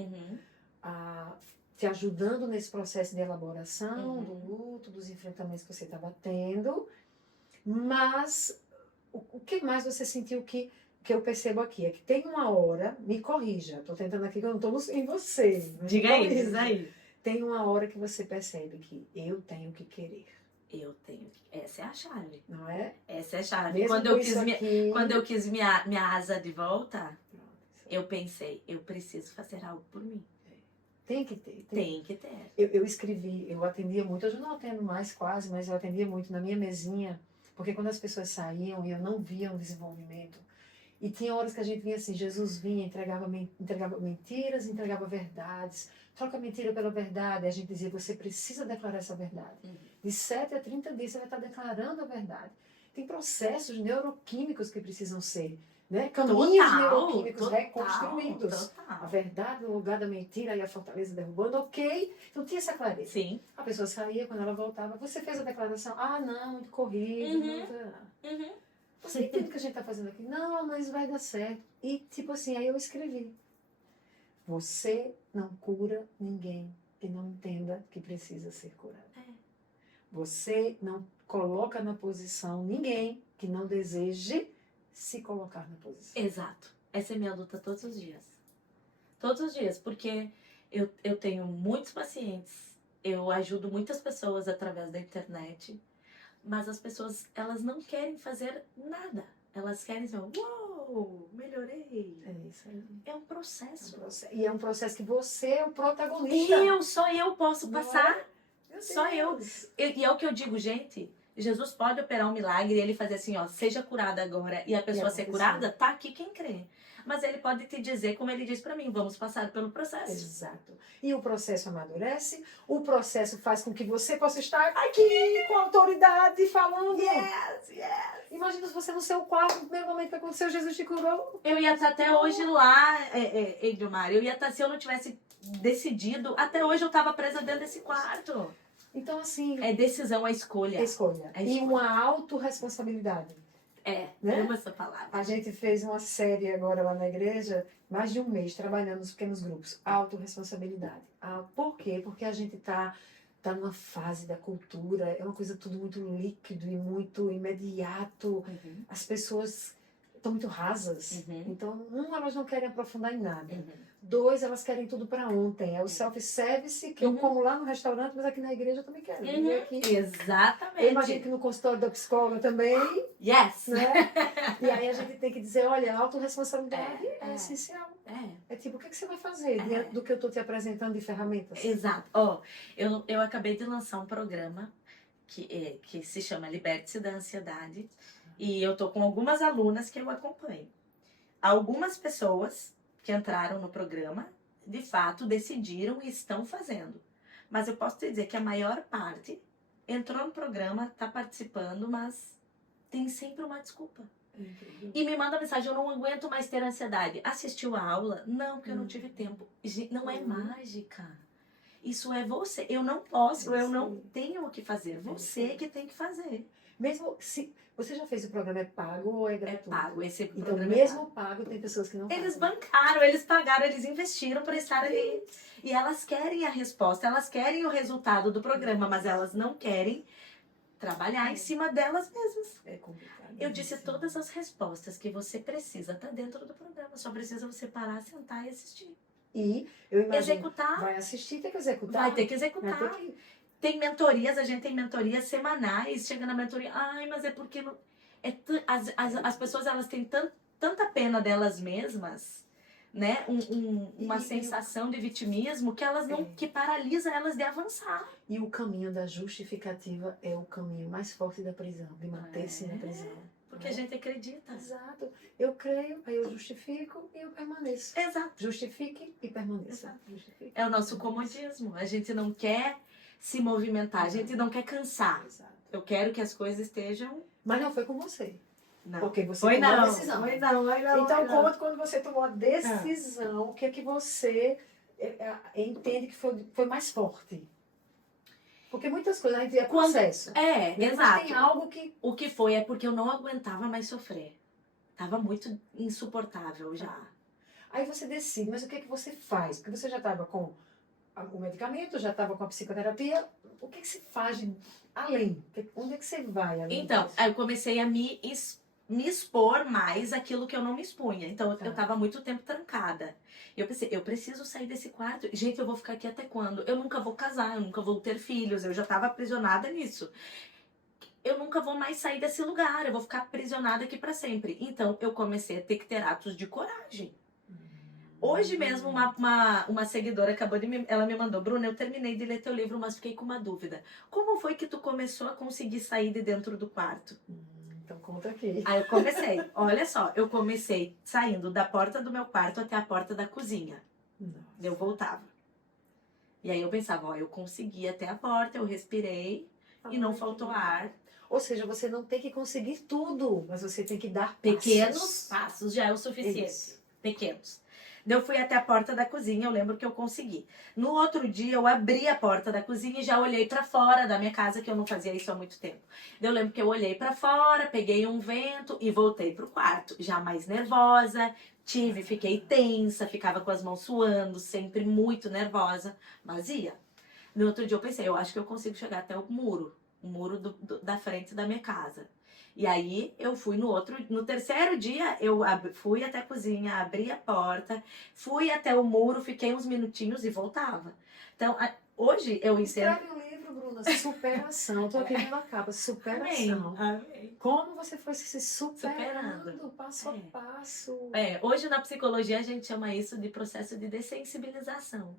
te ajudando nesse processo de elaboração do luto, dos enfrentamentos que você estava tendo, mas o que mais você sentiu que eu percebo aqui? É que tem uma hora, me corrija, estou tentando aqui que eu não estou em você. Diga aí, diz aí. Tem uma hora que você percebe que eu tenho que querer. Essa é a chave. Não é? Essa é a chave. Mesmo Quando eu quis minha asa de volta, eu pensei, eu preciso fazer algo por mim. Tem que ter. Tem que ter. Eu escrevi, eu atendia muito, hoje eu não atendo mais quase, mas eu atendia muito na minha mesinha, porque quando as pessoas saíam e eu não via um desenvolvimento, e tinha horas que a gente vinha assim, Jesus vinha, entregava mentiras, entregava verdades, troca a mentira pela verdade. E a gente dizia, você precisa declarar essa verdade. De 7 a 30 dias você vai estar declarando a verdade. tem processos neuroquímicos que precisam ser, né? Caminhos neuroquímicos reconstruídos. A verdade no lugar da mentira e a fortaleza derrubando, ok. Então tinha essa clareza. Sim. A pessoa saía, quando ela voltava, você fez a declaração, não, muito corrido. Você entende o que a gente está fazendo aqui? Não, mas vai dar certo. E tipo assim, aí eu escrevi. Você não cura ninguém que não entenda que precisa ser curado. Você não coloca na posição ninguém que não deseje se colocar na posição. Exato. Essa é minha luta todos os dias. Todos os dias, porque eu tenho muitos pacientes, eu ajudo muitas pessoas através da internet, mas as pessoas, elas não querem fazer nada. Elas querem dizer, uou, melhorei. É isso aí. É um processo. E é um processo que você é o protagonista. Só eu posso passar. Só eu. Deus. E é o que eu digo, gente. Jesus pode operar um milagre e ele fazer assim, ó, seja curada agora e a pessoa ser curada, tá aqui quem crê. Mas ele pode te dizer, como ele diz pra mim, vamos passar pelo processo. Exato. E o processo amadurece, o processo faz com que você possa estar aqui com autoridade falando. Yes. Imagina se você no seu quarto, no primeiro momento que aconteceu, Jesus te curou. Eu ia estar até hoje lá, Edilmar, eu ia estar, se eu não tivesse decidido, até hoje eu tava presa dentro desse quarto. Então, assim... É decisão, é escolha. Escolha. E uma autorresponsabilidade. Né? Amo essa palavra. A gente fez uma série agora lá na igreja, mais de um mês, trabalhando nos pequenos grupos. Autorresponsabilidade. Por quê? Porque a gente tá numa fase da cultura, é uma coisa tudo muito líquido e muito imediato. As pessoas estão muito rasas. Então, elas não querem aprofundar em nada. 2, elas querem tudo para ontem. É o self-service, que eu como lá no restaurante, mas aqui na igreja eu também quero. Aqui. Exatamente. Eu imagino que no consultório da psicóloga também. Yes! Né? E aí a gente tem que dizer, olha, a autorresponsabilidade é essencial. É tipo, o que você vai fazer diante do que eu estou te apresentando de ferramentas? Exato. Eu acabei de lançar um programa que se chama Liberte-se da Ansiedade. E eu tô com algumas alunas que eu acompanho. Algumas pessoas que entraram no programa, de fato, decidiram e estão fazendo. Mas eu posso te dizer que a maior parte entrou no programa, está participando, mas tem sempre uma desculpa. E me manda mensagem, eu não aguento mais ter ansiedade. Assistiu a aula? Não, porque eu não tive tempo. Não é mágica. Isso é você. Eu não posso, eu não tenho o que fazer. Você que tem que fazer. Mesmo se... Você já fez o programa é pago ou é gratuito? É pago. Esse então, programa mesmo pago, tem pessoas que não fazem. Eles bancaram, eles pagaram, eles investiram para estar ali. E elas querem a resposta, elas querem o resultado do programa, mas elas não querem trabalhar em cima delas mesmas. É complicado. Eu disse todas as respostas que você precisa tá dentro do programa. Só precisa você parar, sentar e assistir. E eu imagino, executar. Vai assistir, tem que executar. Vai ter que executar. Tem mentorias, a gente tem mentorias semanais. Chega na mentoria, mas é porque... Não... As pessoas, elas têm tanta pena delas mesmas, né? Uma sensação de vitimismo que elas não... que paralisa elas de avançar. E o caminho da justificativa é o caminho mais forte da prisão, de manter-se na prisão. Porque a gente acredita. Exato. Eu creio, aí eu justifico e eu permaneço. Exato. Justifique e permaneça. Justifique. É o nosso comodismo. A gente não quer se movimentar, a gente não quer cansar. Exato. Eu quero que as coisas estejam... Mas não foi com você. Não. Porque você tomou a decisão. Então, não. conta quando você tomou a decisão, o que é que você entende que foi mais forte? Porque muitas coisas a gente é processo. Exato. Mas tem algo que... O que foi é porque eu não aguentava mais sofrer. Tava muito insuportável já. Aí você decide, mas o que é que você faz? Porque você já estava com o medicamento, já estava com a psicoterapia. O que se faz além? Onde é que você vai além Então, disso? aí eu comecei a me expor mais aquilo que eu não me expunha. Então, eu tava muito tempo trancada. Eu pensei, eu preciso sair desse quarto. Gente, eu vou ficar aqui até quando? Eu nunca vou casar, eu nunca vou ter filhos. Eu já tava aprisionada nisso. Eu nunca vou mais sair desse lugar. Eu vou ficar aprisionada aqui pra sempre. Então, eu comecei a ter que ter atos de coragem. Hoje mesmo, uma seguidora acabou ela me mandou, Bruna, eu terminei de ler teu livro, mas fiquei com uma dúvida. Como foi que tu começou a conseguir sair de dentro do quarto? Então conta aqui. Aí eu comecei, olha só, eu comecei saindo da porta do meu quarto até a porta da cozinha. Nossa. Eu voltava. E aí eu pensava, eu consegui até a porta, eu respirei e não faltou ar. Ou seja, você não tem que conseguir tudo, mas você tem que dar Pequenos passos já é o suficiente. Isso. Pequenos. Daí eu fui até a porta da cozinha, eu lembro que eu consegui. No outro dia, eu abri a porta da cozinha e já olhei pra fora da minha casa, que eu não fazia isso há muito tempo. Daí eu lembro que eu olhei pra fora, peguei um vento e voltei pro quarto, já mais nervosa. Fiquei tensa, ficava com as mãos suando, sempre muito nervosa, mas ia. No outro dia eu pensei, eu acho que eu consigo chegar até o muro da frente da minha casa. E aí eu fui no terceiro dia eu fui até a cozinha, abri a porta, fui até o muro, fiquei uns minutinhos e voltava. Então, hoje eu entendo. Escreve um livro, Bruna, superação. Estou aqui vendo a capa, superação. Amém. Como você foi se superando passo a passo. Hoje na psicologia a gente chama isso de processo de dessensibilização.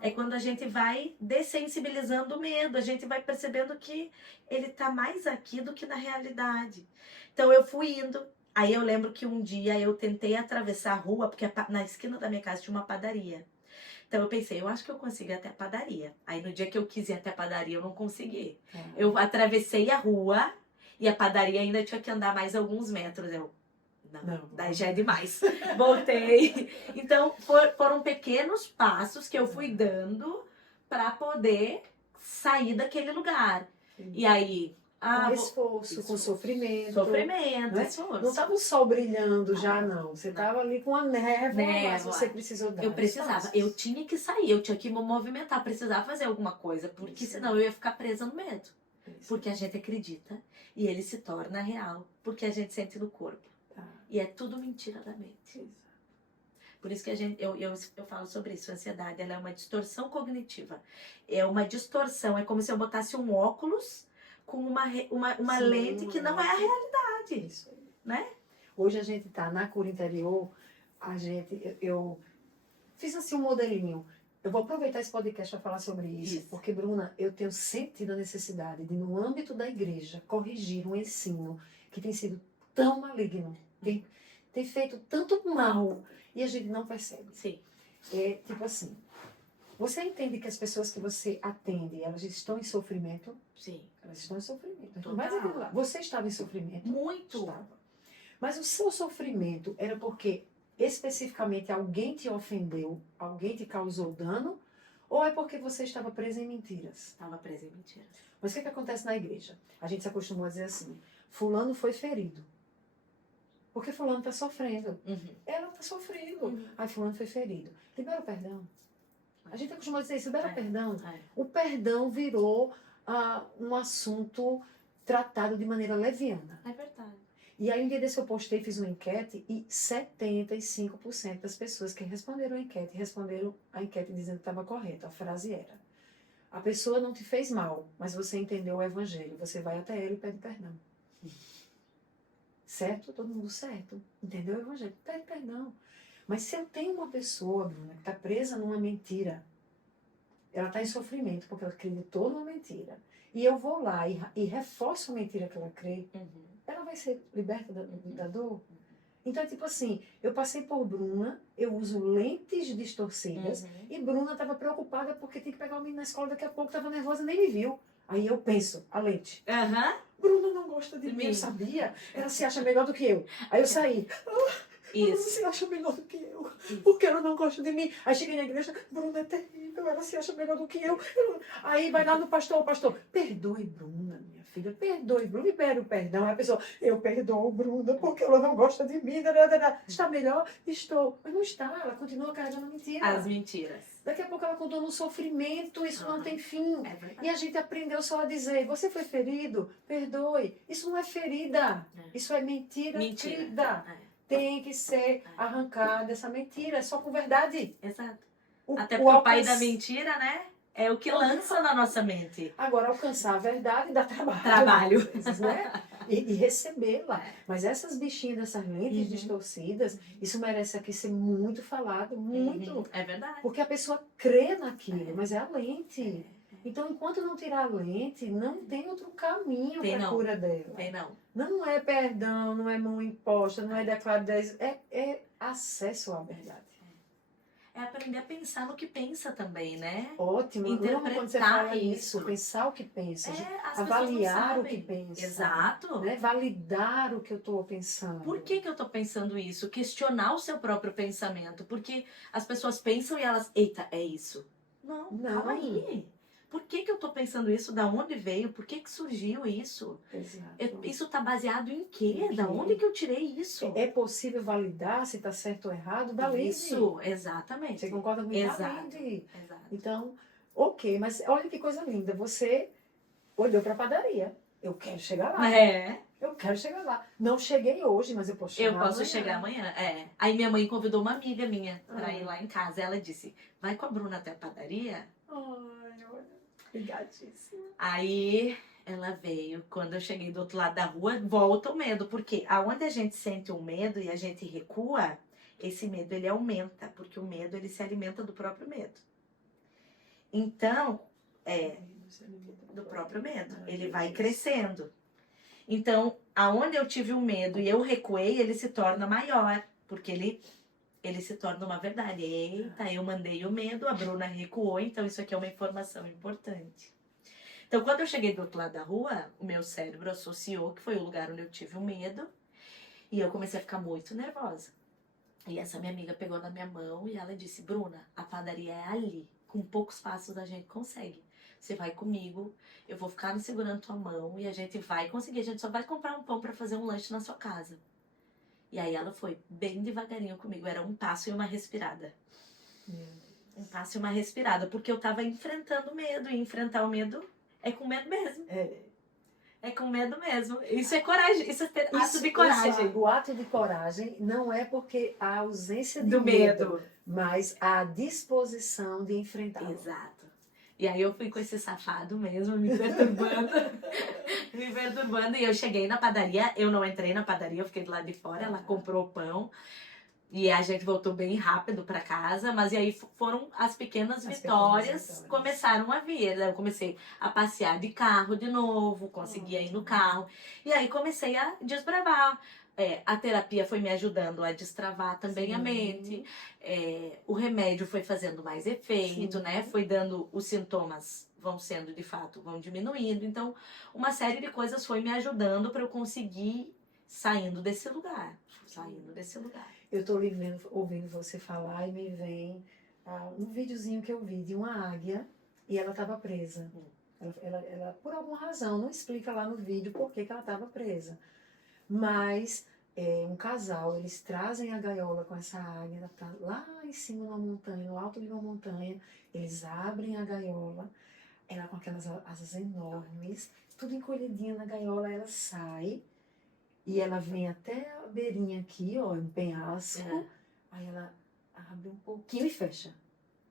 É quando a gente vai dessensibilizando o medo, a gente vai percebendo que ele tá mais aqui do que na realidade. Então eu fui indo, aí eu lembro que um dia eu tentei atravessar a rua, porque na esquina da minha casa tinha uma padaria. Então eu pensei, eu acho que eu consigo ir até a padaria. Aí no dia que eu quis ir até a padaria, eu não consegui. Eu atravessei a rua e a padaria ainda tinha que andar mais alguns metros. Não, daí já é demais. Voltei. Então, foram pequenos passos que eu fui dando para poder sair daquele lugar. E aí... com esforço, com sofrimento. Sofrimento, né? esforço. Não estava o sol brilhando já, não. Você estava ali com a névoa, mas você precisou dar. Eu precisava, eu tinha que sair, eu tinha que me movimentar, precisava fazer alguma coisa, porque senão eu ia ficar presa no medo. Porque a gente acredita e ele se torna real, porque a gente sente no corpo. E é tudo mentira da mente. Por isso que eu falo sobre isso. A ansiedade, ela é uma distorção cognitiva. É uma distorção, é como se eu botasse um óculos com uma lente que não é a realidade. Isso aí. Né? Hoje a gente está na cura interior, eu fiz assim um modelinho. Eu vou aproveitar esse podcast para falar sobre isso, porque, Bruna, eu tenho sentido a necessidade de, no âmbito da igreja, corrigir um ensino que tem sido tão maligno, tem feito tanto mal, e a gente não percebe. Sim. É tipo assim, você entende que as pessoas que você atende, elas estão em sofrimento? Sim. Elas estão em sofrimento. Total. Mas aquilo lá, você estava em sofrimento? Muito. Estava. Mas o seu sofrimento era porque especificamente alguém te ofendeu, alguém te causou dano, ou é porque você estava presa em mentiras? Estava presa em mentiras. Mas o que acontece na igreja? A gente se acostumou a dizer assim, fulano foi ferido. Porque fulano está sofrendo. Ela está sofrendo. Aí fulano foi ferido. Libera o perdão. A gente acostumou a dizer isso, libera o perdão. O perdão virou um assunto tratado de maneira leviana. É verdade. E aí um dia desse eu postei, fiz uma enquete e 75% das pessoas que responderam a enquete dizendo que estava correta. A frase era: a pessoa não te fez mal, mas você entendeu o evangelho. Você vai até ela e pede perdão. Certo? Todo mundo certo. Entendeu o evangelho? Pede perdão. Mas se eu tenho uma pessoa, Bruna, que está presa numa mentira, ela está em sofrimento porque ela acreditou numa mentira, e eu vou lá e reforço a mentira que ela crê, ela vai ser liberta da dor? Então é tipo assim, eu passei por Bruna, eu uso lentes distorcidas, e Bruna estava preocupada porque tinha que pegar o menino na escola daqui a pouco, estava nervosa, nem me viu. Aí eu penso, a lente. Bruna não gosta de mim, eu sabia. Ela se acha melhor do que eu. Aí eu saí. Bruna se acha melhor do que eu. Porque ela não gosta de mim. Aí cheguei na igreja, Bruna é terrível, ela se acha melhor do que eu. Aí vai lá no pastor, o pastor, perdoe Bruna, minha filha, perdoe Bruna, libere o perdão. Aí a pessoa, eu perdoo Bruna porque ela não gosta de mim. Está melhor? Estou. Mas não está, ela continua carregando mentira. As mentiras. Daqui a pouco ela continua no sofrimento, isso não tem fim. É e a gente aprendeu só a dizer, você foi ferido? Perdoe. Isso não é ferida, isso é mentira. Ferida. Tem que ser arrancada essa mentira, é só com verdade. Exato. Até porque o pai da mentira, né? É o que lança na nossa mente. Agora, alcançar a verdade dá trabalho. Trabalho. Vezes, né? E recebê-la. Mas essas bichinhas, dessas lentes distorcidas, isso merece aqui ser muito falado, muito. É verdade. Porque a pessoa crê naquilo, mas é a lente. Então, enquanto não tirar a lente, não tem outro caminho para a cura dela. Tem não. Não é perdão, não é mão imposta, não é declarar 10, é acesso à verdade. é aprender a pensar no que pensa também, né? Ótimo. Eu amo quando você Interpretar fala isso, isso. pensar o que pensa, As pessoas não avaliar o que sabem. pensa, Exato. né? Validar o que eu estou pensando. Por que eu tô pensando isso? Questionar o seu próprio pensamento. Porque as pessoas pensam e elas, eita, é isso. Não, Não. calma aí. Por que eu tô pensando isso? Da onde veio? Por que surgiu isso? Exato. Isso tá baseado em quê? Em quê? Da onde que eu tirei isso? É possível validar se está certo ou errado? Valide. Isso, exatamente. Você concorda comigo? Exato. Valide. Exato. Então, ok, mas olha que coisa linda. Você olhou para a padaria. Eu quero chegar lá. Eu quero chegar lá. Não cheguei hoje, mas eu posso chegar amanhã. Eu posso chegar amanhã, Aí minha mãe convidou uma amiga minha pra ir lá em casa. Ela disse, vai com a Bruna até a padaria? Ai, olha, obrigadíssima. Aí ela veio. Quando eu cheguei do outro lado da rua, volta o medo. Porque aonde a gente sente um medo e a gente recua, esse medo ele aumenta. Porque o medo ele se alimenta do próprio medo. Então, do próprio medo. Ele vai crescendo. Então, aonde eu tive o medo e eu recuei, ele se torna maior. Porque ele se torna uma verdade. Eita, eu mandei o medo, a Bruna recuou, então isso aqui é uma informação importante. Então, quando eu cheguei do outro lado da rua, o meu cérebro associou que foi o lugar onde eu tive o medo. E eu comecei a ficar muito nervosa. E essa minha amiga pegou na minha mão e ela disse, Bruna, a padaria é ali. Com poucos passos a gente consegue. Você vai comigo, eu vou ficar segurando tua mão e a gente vai conseguir. A gente só vai comprar um pão para fazer um lanche na sua casa. E aí ela foi bem devagarinho comigo. Era um passo e uma respirada. Um passo e uma respirada. Porque eu tava enfrentando o medo. E enfrentar o medo é com medo mesmo. É com medo mesmo. Isso é coragem. Isso é ter ato de coragem. O ato de coragem não é porque a ausência de Do medo. Mas a disposição de enfrentar. Exato. E aí eu fui com esse safado mesmo, me perturbando. Me perturbando. E eu cheguei na padaria. Eu não entrei na padaria, eu fiquei do lado de fora. Ela comprou o pão. E a gente voltou bem rápido para casa, mas e aí foram as pequenas vitórias começaram a vir. Eu comecei a passear de carro de novo, conseguia ir no carro. E aí comecei a desbravar. A terapia foi me ajudando a destravar também a mente. O remédio foi fazendo mais efeito, né? Foi dando os sintomas vão sendo de fato, vão diminuindo. Então, uma série de coisas foi me ajudando para eu conseguir saindo desse lugar. Eu estou ouvindo você falar e me vem um videozinho que eu vi de uma águia e ela estava presa. Ela, por alguma razão, não explica lá no vídeo por que ela estava presa. Mas um casal, eles trazem a gaiola com essa águia, ela está lá em cima de uma montanha, no alto de uma montanha, eles abrem a gaiola, ela com aquelas asas enormes, tudo encolhidinha na gaiola, ela sai. E ela vem até a beirinha aqui, ó, um penhasco. Aí ela abre um pouquinho e fecha.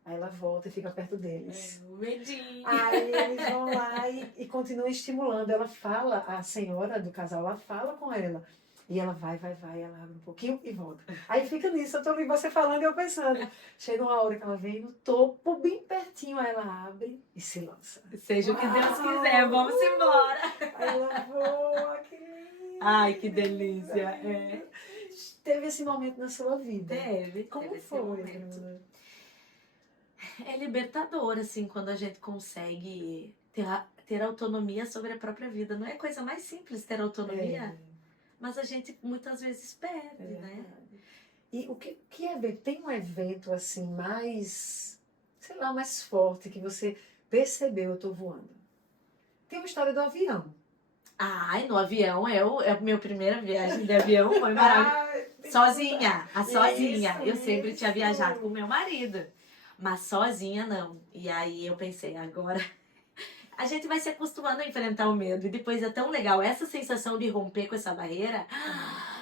Aí ela volta e fica perto deles. O medinho. Aí eles vão lá e continuam estimulando. Ela fala, a senhora do casal, ela fala com ela. E ela vai, ela abre um pouquinho e volta. Aí fica nisso, eu tô ouvindo você falando e eu pensando. Chega uma hora que ela vem no topo, bem pertinho, aí ela abre e se lança. Seja o que Deus quiser, vamos embora. Aí ela voa, que lindo. Ai, que delícia. Teve esse momento na sua vida? Teve. Como foi? É libertador, assim, quando a gente consegue ter autonomia sobre a própria vida. Não é a coisa mais simples ter autonomia, mas a gente muitas vezes perde, né? E o que é ver? Tem um evento assim mais, sei lá, mais forte que você percebeu, eu tô voando. Tem uma história do avião. Ai, no avião, é a minha primeira viagem de avião, foi maravilhosa. Sozinha. Eu sempre tinha viajado com meu marido, mas sozinha não. E aí eu pensei, agora a gente vai se acostumando a enfrentar o medo. E depois é tão legal, essa sensação de romper com essa barreira,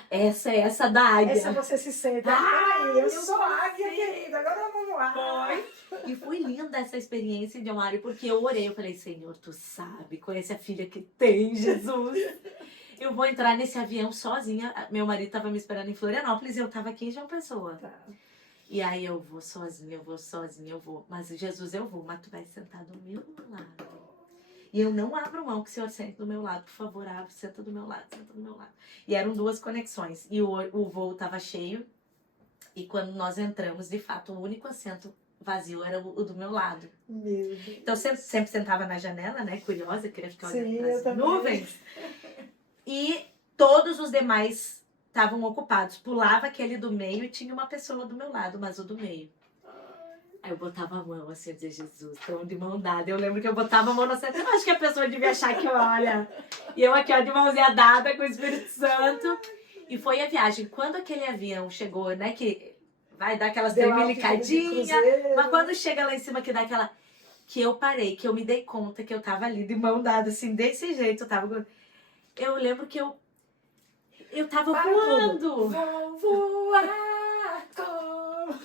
essa da águia. Essa você se sente, peraí, eu sou águia, querida, agora vamos lá. E foi linda essa experiência de Amário, porque eu orei, eu falei, Senhor, tu sabe, conhece a filha que tem, Jesus. Eu vou entrar nesse avião sozinha. Meu marido estava me esperando em Florianópolis e eu estava aqui em João Pessoa. Tá. E aí eu vou sozinha. Mas Jesus, eu vou, mas tu vai sentar do meu lado. E eu não abro mão que o Senhor sente do meu lado. Por favor, abre, senta do meu lado. E eram 2 conexões. E o voo estava cheio. E quando nós entramos, de fato, o único assento vazio era o do meu lado. Meu Deus. Então, sempre sentava na janela, né? Curiosa, queria ficar olhando Sim, para eu as também. nuvens. E todos os demais estavam ocupados. Pulava aquele do meio e tinha uma pessoa do meu lado, mas o do meio. Aí eu botava a mão assim, eu dizia, Jesus, estão de mão dada. Eu lembro que eu botava a mão na seta. Eu acho que a pessoa devia achar que, olha... E eu aqui, ó, de mãozinha dada com o Espírito Santo. E foi a viagem. Quando aquele avião chegou, né, que vai dar aquelas tremelicadinhas. Mas quando chega lá em cima, que dá aquela... Que eu parei, que eu me dei conta que eu tava ali de mão dada, assim, desse jeito. Eu lembro que eu tava voando. Vou voar como...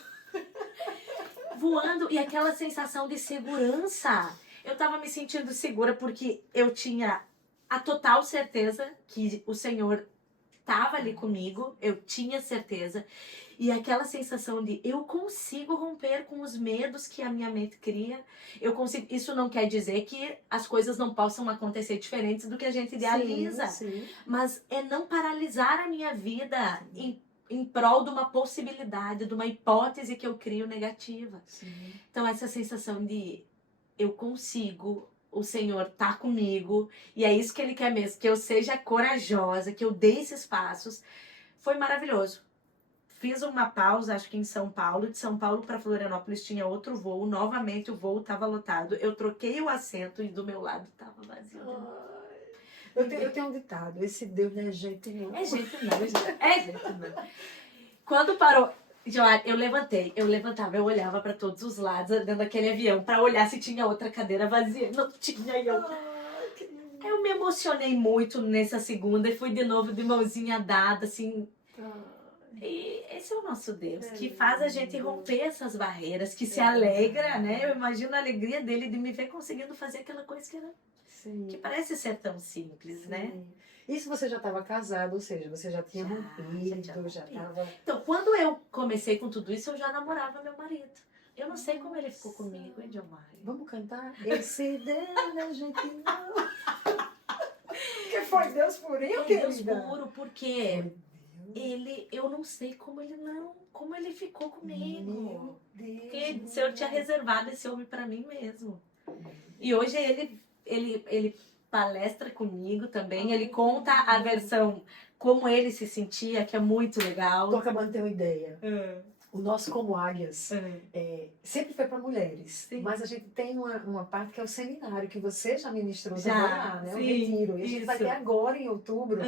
Voando, e aquela sensação de segurança. Eu tava me sentindo segura porque eu tinha a total certeza que o Senhor estava ali comigo, eu tinha certeza. E aquela sensação de eu consigo romper com os medos que a minha mente cria. Eu consigo. Isso não quer dizer que as coisas não possam acontecer diferentes do que a gente idealiza. Sim. Mas é não paralisar a minha vida em prol de uma possibilidade, de uma hipótese que eu crio negativa. Sim. Então, essa sensação de eu consigo, o Senhor tá comigo, e é isso que Ele quer mesmo, que eu seja corajosa, que eu dê esses passos, foi maravilhoso. Fiz uma pausa, acho que em São Paulo, de São Paulo para Florianópolis tinha outro voo, novamente o voo estava lotado, eu troquei o assento e do meu lado estava vazio. Eu tenho um ditado, esse Deus não é jeito nenhum. É jeito não, é jeito não. Quando parou, Joana, eu levantava, eu olhava para todos os lados dentro daquele avião para olhar se tinha outra cadeira vazia. Não tinha, eu me emocionei muito nessa segunda e fui de novo de mãozinha dada, assim. E esse é o nosso Deus, que faz a gente romper essas barreiras, que se alegra, né? Eu imagino a alegria dele de me ver conseguindo fazer aquela coisa que parece ser tão simples, né? Isso você já estava casado, ou seja, você já tinha rompido, já estava... Então, quando eu comecei com tudo isso, eu já namorava meu marido. Eu não sei como ele ficou comigo, hein, Diomar? Vamos cantar? Esse Deus a gente não... Porque foi Deus purinho, querida? Deus puro, porque eu não sei como ele ficou comigo. Porque se eu tinha reservado esse homem para mim mesmo. E hoje ele palestra comigo também, ele conta a versão, como ele se sentia, que é muito legal. Tô acabando de ter uma ideia. O nosso Como Águias sempre foi para mulheres, mas a gente tem uma parte que é o seminário, que você já ministrou também lá, né? Um retiro. E a gente vai ter agora, em outubro,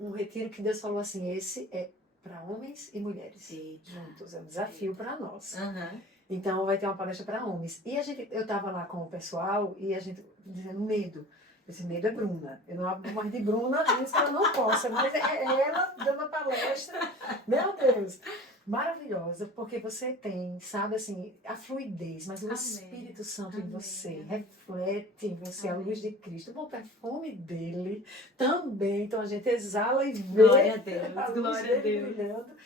um retiro que Deus falou assim, esse é para homens e mulheres juntos, é um desafio para nós. Então vai ter uma palestra para homens. E eu estava lá com o pessoal e a gente dizendo medo. Esse medo é Bruna. Eu não abro mais de Bruna, isso ela não possa, mas é ela dando a palestra. Meu Deus! Maravilhosa, porque você tem, sabe assim, a fluidez, mas o Espírito Santo em você reflete em você a luz de Cristo, o bom perfume dele também. Então a gente exala e vê glória a Deus, a luz glória a dele Deus. brilhando.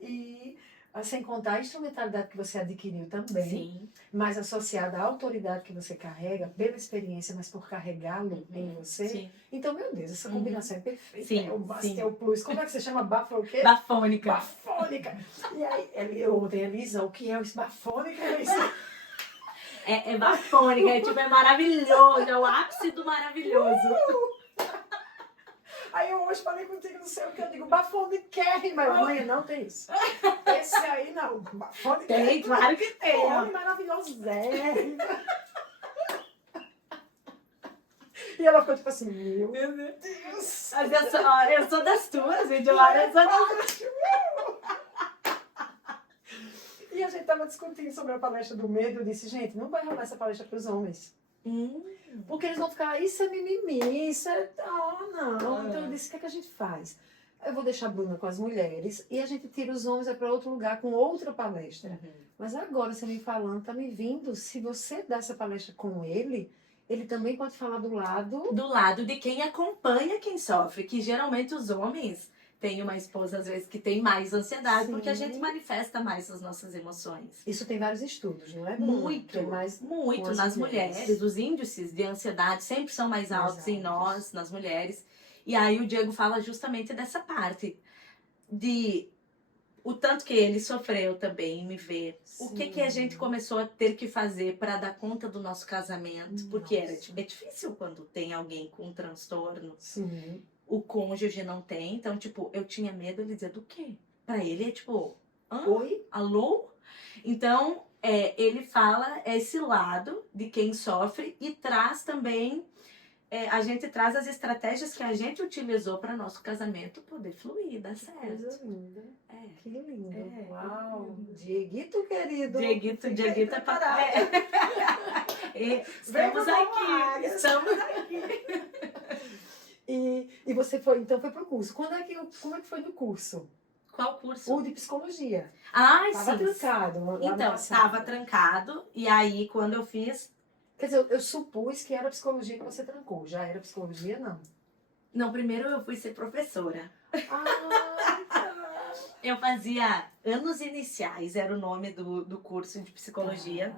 E sem contar a instrumentalidade que você adquiriu também, mas associada à autoridade que você carrega, pela experiência, mas por carregá-lo em você. Sim. Então, meu Deus, essa combinação é perfeita. Sim, é o Master, é o Plus. Como é que você chama? O quê? Bafônica. Bafônica. E aí, ontem, Elisa, o que é o bafônica? É bafônica, é maravilhoso, é o ápice do maravilhoso. Aí eu hoje falei contigo, não sei o que, eu digo, bafônica, mas amanhã não tem isso. Esse aí não, bafônica. Tem, claro que tem. Homem maravilhoso, Zé. E ela ficou tipo assim, meu Deus. Mas eu sou das tuas, Edilara, eu sou das tuas. E a gente tava discutindo sobre a palestra do medo, eu disse, gente, não vai rolar essa palestra para os homens. Porque eles vão ficar, isso é mimimi, isso é... não. Então eu disse, o que é que a gente faz? Eu vou deixar a Bruna com as mulheres e a gente tira os homens para outro lugar com outra palestra. Mas agora, você me falando, tá me vindo, se você dá essa palestra com ele também pode falar do lado de quem acompanha quem sofre, que geralmente os homens têm uma esposa, às vezes, que tem mais ansiedade, porque a gente manifesta mais as nossas emoções. Isso tem vários estudos, não é? Muito nas mulheres. Os índices de ansiedade sempre são mais altos em nós, nas mulheres. E aí o Diego fala justamente dessa parte de o tanto que ele sofreu também em me ver. O que a Sim. gente começou a ter que fazer para dar conta do nosso casamento, porque é difícil quando tem alguém com um transtorno. Sim. O cônjuge não tem, então, tipo, eu tinha medo, ele dizia, do quê? Pra ele é tipo, Oi? alô? Então, ele fala esse lado de quem sofre e traz também, a gente traz as estratégias que a gente utilizou para nosso casamento poder fluir, dar certo. Coisa linda. É. Que lindo. É. Uau. Dieguito querido. Dieguito Fiquei é preparada. Estamos Vem pro aqui, Águias. estamos aqui. E você foi, então foi pro curso. Como é que foi no curso? Qual curso? O de psicologia. Ai, Tava sim. trancado lá no Então, passado. estava trancado, e aí quando eu fiz, Quer dizer, eu supus que era psicologia que você trancou. Já era psicologia, não? não, primeiro eu fui ser professora. Ah, tá. Eu fazia anos iniciais, era o nome do curso de psicologia.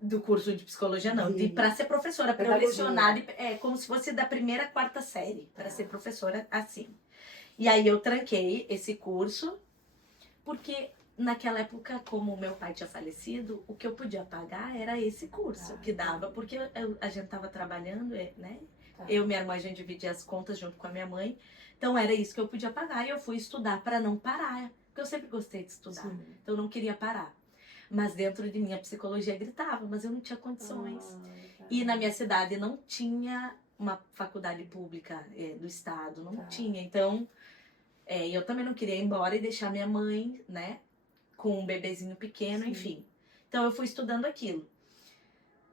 Do curso de psicologia, não, para ser professora, para eu Pedagogia. lecionar, como se fosse da primeira à quarta série, para ser professora assim. E aí eu tranquei esse curso, porque naquela época, como meu pai tinha falecido, o que eu podia pagar era esse curso, que dava, porque a gente estava trabalhando, né? Tá. Eu e minha irmã, a gente dividia as contas junto com a minha mãe, então era isso que eu podia pagar, e eu fui estudar para não parar, porque eu sempre gostei de estudar, Sim. então eu não queria parar. Mas dentro de mim a psicologia gritava, mas eu não tinha condições. Tá. E na minha cidade não tinha uma faculdade pública do estado, não tinha. Então, eu também não queria ir embora e deixar minha mãe, né, com um bebezinho pequeno, Sim. enfim. Então eu fui estudando aquilo.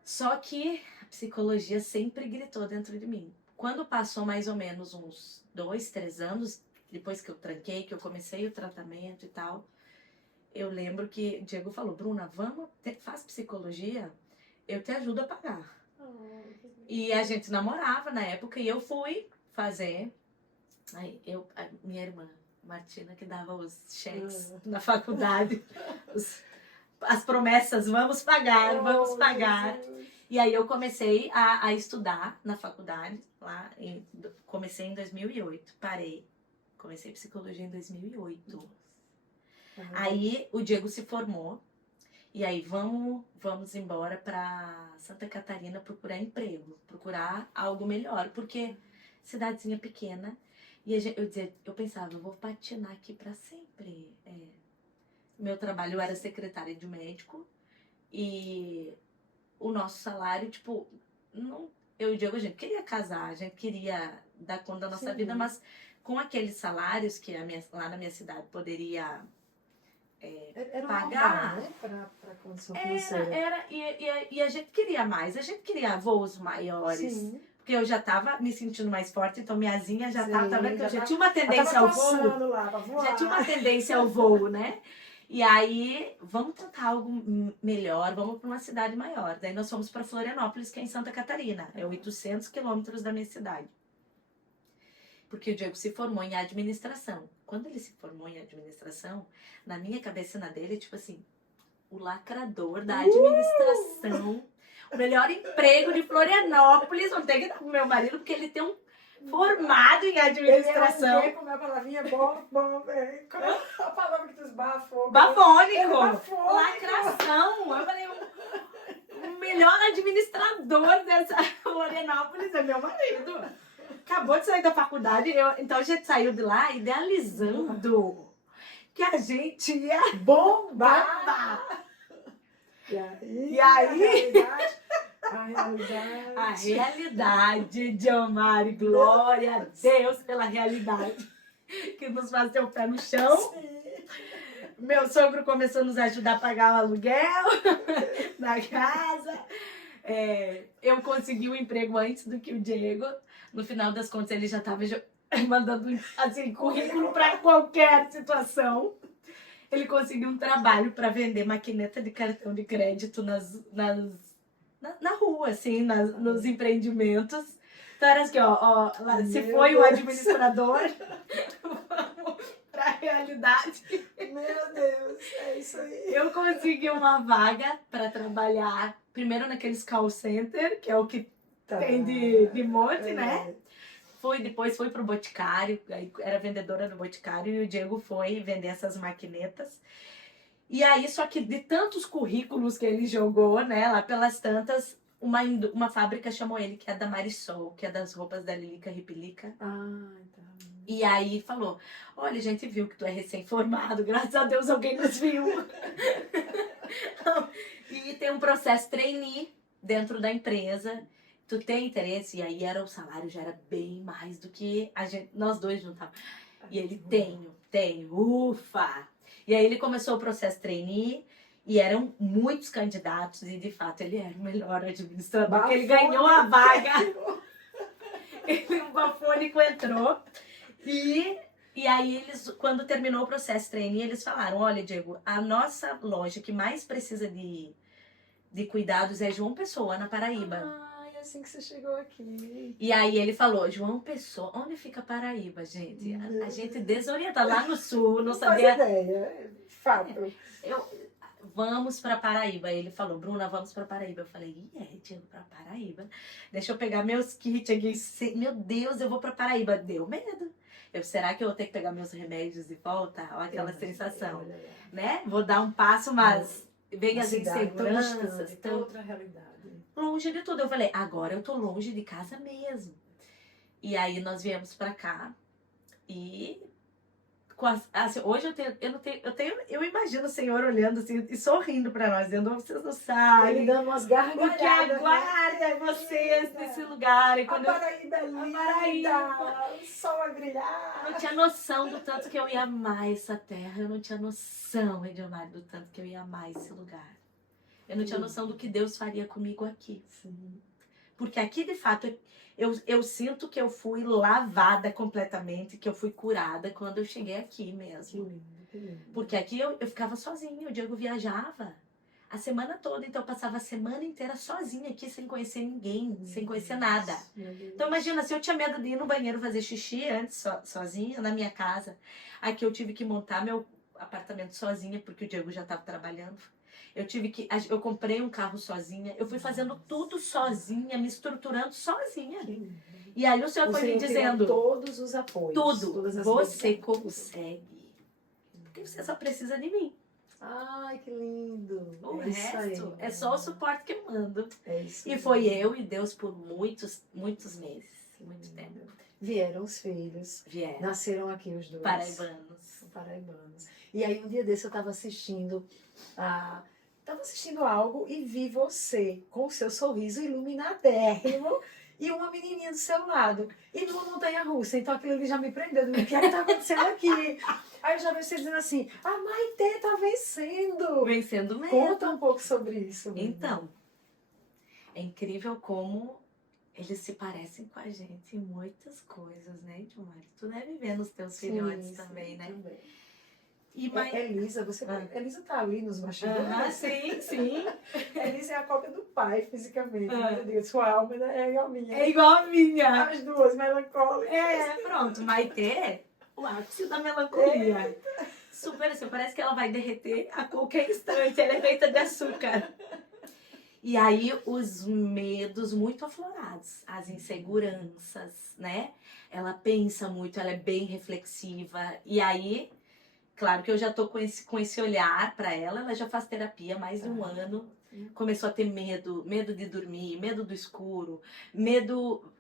Só que a psicologia sempre gritou dentro de mim. Quando passou mais ou menos uns 2, 3 anos, depois que eu tranquei, que eu comecei o tratamento e tal, eu lembro que o Diego falou, Bruna, faz psicologia, eu te ajudo a pagar. E a gente namorava na época e eu fui fazer. Aí a minha irmã, Martina, que dava os cheques na faculdade, as promessas, vamos pagar, vamos pagar. Jesus. E aí eu comecei a estudar na faculdade, comecei em 2008, parei. Comecei psicologia em 2008. Aí o Diego se formou. E aí vamos embora para Santa Catarina procurar emprego, procurar algo melhor, porque cidadezinha pequena. E eu pensava, eu vou patinar aqui para sempre. Meu trabalho, eu era secretária de médico e o nosso salário, tipo, não, eu e o Diego, a gente queria casar, a gente queria dar conta da nossa vida, mas com aqueles salários que lá na minha cidade poderia era pagar, normal, né? Para condição financeira. E a gente queria mais, a gente queria voos maiores. Sim. Porque eu já tava me sentindo mais forte, então minha asinha já Sim, tá vendo que eu já tinha uma ela tendência tava ao voo. coçando lá pra voar. Já tinha uma tendência ao voo, né? E aí, vamos tentar algo melhor, vamos para uma cidade maior. Daí nós fomos para Florianópolis, que é em Santa Catarina. É 800 quilômetros da minha cidade. Porque o Diego se formou em administração. Quando ele se formou em administração, na minha cabeça e na dele, tipo assim, o lacrador da administração, o melhor emprego de Florianópolis, vou ter que dar pro meu marido, porque ele tem um formado em administração. Ele como é a palavrinha? Bom, qual é a palavra que tu esbafou? Bafônico. Bafônico. Lacração. Eu falei, o melhor administrador dessa Florianópolis é meu marido. Acabou de sair da faculdade, então a gente saiu de lá idealizando que a gente ia bombar. E aí? A realidade, Diomari, glória a Deus pela realidade que nos faz ter o pé no chão. Sim. Meu sogro começou a nos ajudar a pagar o aluguel da casa. Eu consegui o emprego antes do que o Diego. No final das contas, ele já estava mandando assim, currículo para qualquer situação. Ele conseguiu um trabalho para vender maquineta de cartão de crédito na rua, assim, nos empreendimentos. Então era assim, lá, se foi o administrador, vamos para a realidade. Meu Deus, é isso aí. Eu consegui uma vaga para trabalhar, primeiro naqueles call center, que é o que tem de monte, né? Depois fui pro Boticário, aí era vendedora do Boticário e o Diego foi vender essas maquinetas. E aí, só que de tantos currículos que ele jogou, né, lá pelas tantas, uma fábrica chamou ele, que é da Marisol, que é das roupas da Lilica Ripilica. Ah, tá. E aí falou, olha, a gente viu que tu é recém-formado, graças a Deus alguém nos viu. E tem um processo trainee dentro da empresa. Tu tem interesse? E aí o salário já era bem mais do que nós dois juntávamos. E ele, tenho, ufa! E aí ele começou o processo trainee e eram muitos candidatos e de fato ele era o melhor administrador, porque ele ganhou a vaga. Ele, o bafônico entrou e aí eles, quando terminou o processo trainee, eles falaram, olha Diego, a nossa loja que mais precisa de cuidados é João Pessoa, na Paraíba. Ah, é assim que você chegou aqui. E aí ele falou, João Pessoa, onde fica Paraíba, gente? A gente desorienta lá no sul, não sabia. Faz ideia, fato. Vamos pra Paraíba. Ele falou, Bruna, vamos pra Paraíba. Eu falei, Diego, pra Paraíba? Deixa eu pegar meus kits aqui. Meu Deus, eu vou pra Paraíba. Deu medo. Será que eu vou ter que pegar meus remédios de volta? Olha aquela sensação, né? Vou dar um passo, mas vem as inseguranças. Então, outra realidade. Longe de tudo. Eu falei, agora eu tô longe de casa mesmo. E aí nós viemos pra cá e assim, hoje eu imagino o Senhor olhando assim e sorrindo pra nós, dizendo, vocês não sabem. Ele dando umas gargalhadas. O que aguarda vocês nesse lugar. E quando a Paraíba é linda, o sol a brilhar. Eu não tinha noção do tanto que eu ia amar essa terra. Eu não tinha noção, Edilmar, do tanto que eu ia amar esse lugar. Eu não tinha noção do que Deus faria comigo aqui. Sim. Porque aqui, de fato, eu sinto que eu fui lavada completamente, que eu fui curada quando eu cheguei aqui mesmo. Que lindo, que lindo. Porque aqui eu ficava sozinha, o Diego viajava a semana toda, então eu passava a semana inteira sozinha aqui, sem conhecer ninguém, sem conhecer nada. Então imagina, se eu tinha medo de ir no banheiro fazer xixi antes, sozinha, na minha casa. Aqui eu tive que montar meu apartamento sozinha, porque o Diego já estava trabalhando. Eu comprei um carro sozinha, eu fui fazendo tudo sozinha, me estruturando sozinha. E aí o Senhor foi me dizendo... todos os apoios. Tudo. Você consegue. Porque você só precisa de mim. Ai, que lindo. O resto é só o suporte que eu mando. É isso. E foi eu e Deus por muitos meses. Muito tempo. Vieram os filhos. Vieram. Nasceram aqui os dois. Paraibanos. E aí um dia desse eu estava assistindo algo e vi você com o seu sorriso iluminadérrimo e uma menininha do seu lado. E numa montanha-russa. Então aquilo ali já me prendeu. O que é que tá acontecendo aqui? Aí eu já vi você dizendo assim, a Maitê tá vencendo. Vencendo mesmo. Conta um pouco sobre isso. Então, é incrível como eles se parecem com a gente em muitas coisas, né, Edmar? Tu deve ver nos teus filhotes também, né? Também. E Elisa, Elisa tá ali nos bastidores. Sim. Elisa é a cópia do pai, fisicamente. Meu Deus, sua alma é igual a minha. É igual a minha. As duas, melancólicas. Pronto. Maitê, o ápice da melancolia. Super assim, parece que ela vai derreter a qualquer instante. Ela é feita de açúcar. E aí, os medos muito aflorados. As inseguranças, né? Ela pensa muito, ela é bem reflexiva. E aí... Claro que eu já tô com esse olhar para ela já faz terapia há mais de um ano. Começou a ter medo de dormir, medo do escuro,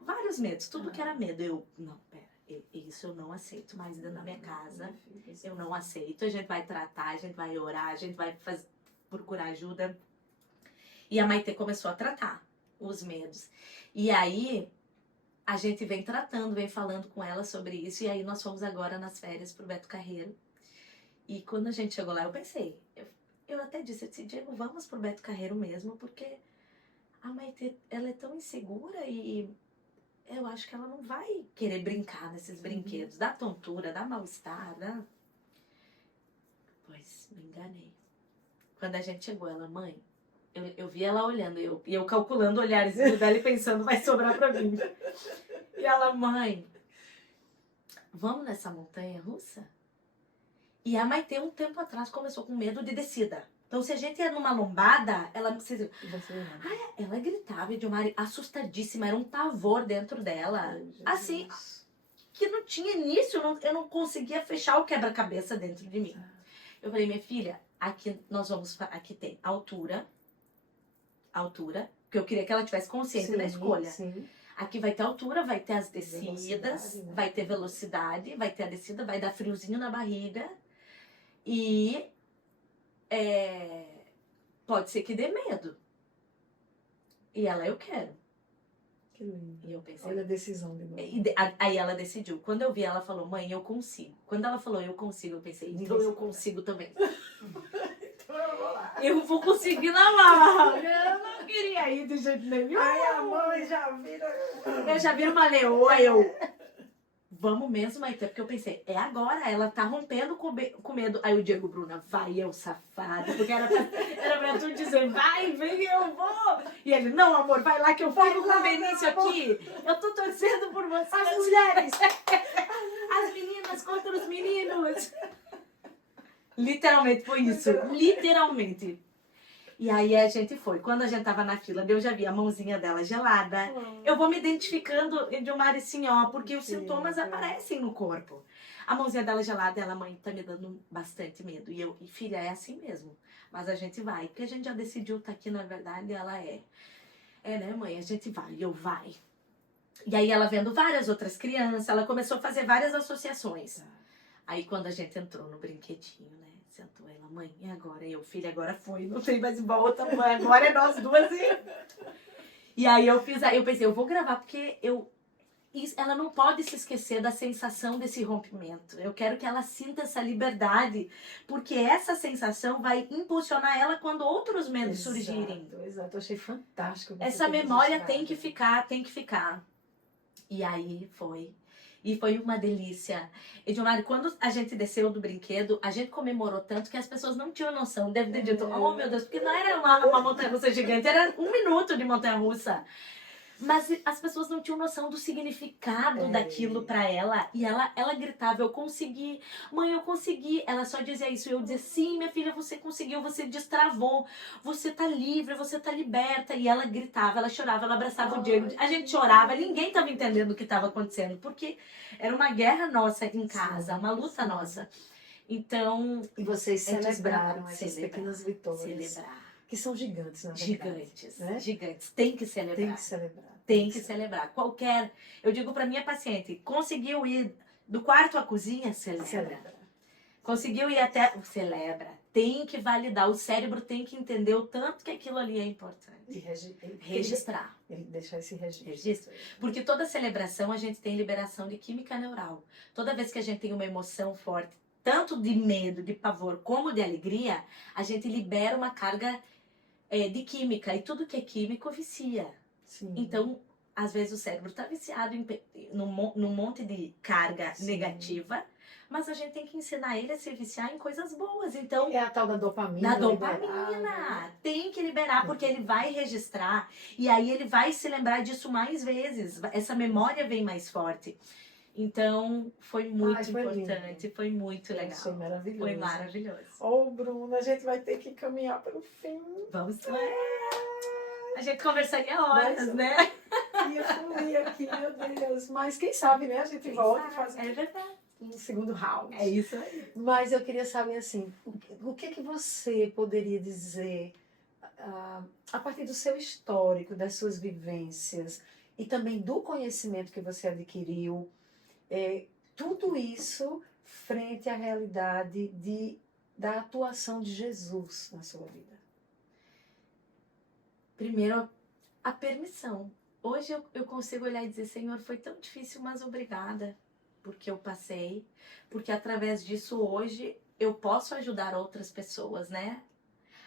vários medos, tudo que era medo. Isso eu não aceito mais dentro da minha casa. Eu não aceito, a gente vai tratar, a gente vai orar, a gente vai procurar ajuda. E a Maitê começou a tratar os medos. E aí, a gente vem tratando, vem falando com ela sobre isso. E aí, nós fomos agora nas férias pro Beto Carreiro. E quando a gente chegou lá, eu pensei, eu até disse, Diego, vamos pro Beto Carreiro mesmo, porque a Maitê, ela é tão insegura e eu acho que ela não vai querer brincar nesses brinquedos, dá tontura, dá mal-estar, né? Pois, me enganei. Quando a gente chegou, ela, mãe, eu vi ela olhando, e eu calculando olhares dela e pensando, vai sobrar pra mim. E ela, mãe, vamos nessa montanha russa? E a Maitê, um tempo atrás, começou com medo de descida. Então, se a gente ia numa lombada, ela Você ela gritava, Edilmar, assustadíssima, era um pavor dentro dela. Ai, Jesus. Assim, que não tinha início, eu não conseguia fechar o quebra-cabeça dentro de mim. Eu falei, minha filha, aqui nós vamos, aqui tem altura, porque eu queria que ela tivesse consciência da escolha. Sim. Aqui vai ter altura, vai ter as descidas, Velocidade, né? vai ter velocidade, vai ter a descida, vai dar friozinho na barriga e pode ser que dê medo. E ela, eu quero. Que lindo. E eu pensei, Olha a decisão de novo. aí ela decidiu. Quando eu vi, ela falou, mãe, eu consigo. Quando ela falou, eu consigo, eu pensei, então eu consigo também. Então eu vou lá. Eu vou conseguir na marra. Eu não queria ir de jeito nenhum. Ai, a mãe já vira. Eu já vi uma leoa, eu... Vamos mesmo, Maite, porque eu pensei, é agora, ela tá rompendo com medo. Aí o Diego, Bruna, vai, eu safado. Porque era pra tu dizer, vai, vem, eu vou. E ele, não, amor, vai lá que eu fico com o Benício aqui. Eu tô torcendo por você. As mulheres. As meninas contra os meninos. Literalmente foi isso. Literalmente. E aí a gente foi. Quando a gente tava na fila, eu já vi a mãozinha dela gelada. Eu vou me identificando, Edilmar, assim, ó, porque os sintomas aparecem no corpo. A mãozinha dela gelada, ela, mãe, tá me dando bastante medo. E eu, filha, é assim mesmo. Mas a gente vai. Porque a gente já decidiu estar aqui, na verdade, ela é. É, né, mãe? A gente vai. E eu, vai. E aí ela vendo várias outras crianças, ela começou a fazer várias associações. Aí quando a gente entrou no brinquedinho, né? Sentou ela, mãe, e agora? Eu, filha, agora foi, não tem mais volta, mãe, agora é nós duas. E aí eu pensei, eu vou gravar, porque ela não pode se esquecer da sensação desse rompimento. Eu quero que ela sinta essa liberdade, porque essa sensação vai impulsionar ela quando outros medos surgirem. Exato, eu achei fantástico. Essa memória tem que ficar. E aí foi. E foi uma delícia. Edilmar, quando a gente desceu do brinquedo, a gente comemorou tanto que as pessoas não tinham noção. Deve ter dito, oh meu Deus, porque não era uma montanha-russa gigante, era 1 minuto de montanha-russa. Mas as pessoas não tinham noção do significado daquilo pra ela. E ela gritava, eu consegui. Mãe, eu consegui. Ela só dizia isso. E eu dizia, sim, minha filha, você conseguiu, você destravou. Você tá livre, você tá liberta. E ela gritava, ela chorava, ela abraçava o Diego. A gente chorava, ninguém tava entendendo o que tava acontecendo. Porque era uma guerra nossa em casa, uma luta nossa. Então... E vocês celebraram essas pequenas vitórias. Celebrar. Que são gigantes, na verdade. Gigantes, né? Gigantes. Tem que celebrar. Tem que celebrar. Tem que celebrar. Qualquer... Eu digo para minha paciente, conseguiu ir do quarto à cozinha? Celebra. Conseguiu ir até... Celebra. Tem que validar. O cérebro tem que entender o tanto que aquilo ali é importante. E registrar. Ele deixar esse registro. Registro. Porque toda celebração a gente tem liberação de química neural. Toda vez que a gente tem uma emoção forte, tanto de medo, de pavor, como de alegria, a gente libera uma carga de química. E tudo que é químico vicia. Sim. Então, às vezes o cérebro está viciado num monte de carga negativa, mas a gente tem que ensinar ele a se viciar em coisas boas. Então, é a tal da dopamina. Da dopamina. Tem que liberar, porque ele vai registrar. E aí ele vai se lembrar disso mais vezes. Essa memória vem mais forte. Então, foi muito importante, lindo. Foi muito legal. Foi maravilhoso. Foi maravilhoso. Ô, Bruna, a gente vai ter que caminhar para o fim. Vamos lá. A gente conversaria horas, né? Ia fluir aqui, meu Deus. Mas quem sabe, né? A gente volta e faz um segundo round. É isso aí. Mas eu queria saber, assim, o que você poderia dizer a partir do seu histórico, das suas vivências e também do conhecimento que você adquiriu, tudo isso frente à realidade da atuação de Jesus na sua vida? Primeiro, a permissão. Hoje eu consigo olhar e dizer, Senhor, foi tão difícil, mas obrigada, porque eu passei, porque através disso hoje eu posso ajudar outras pessoas, né?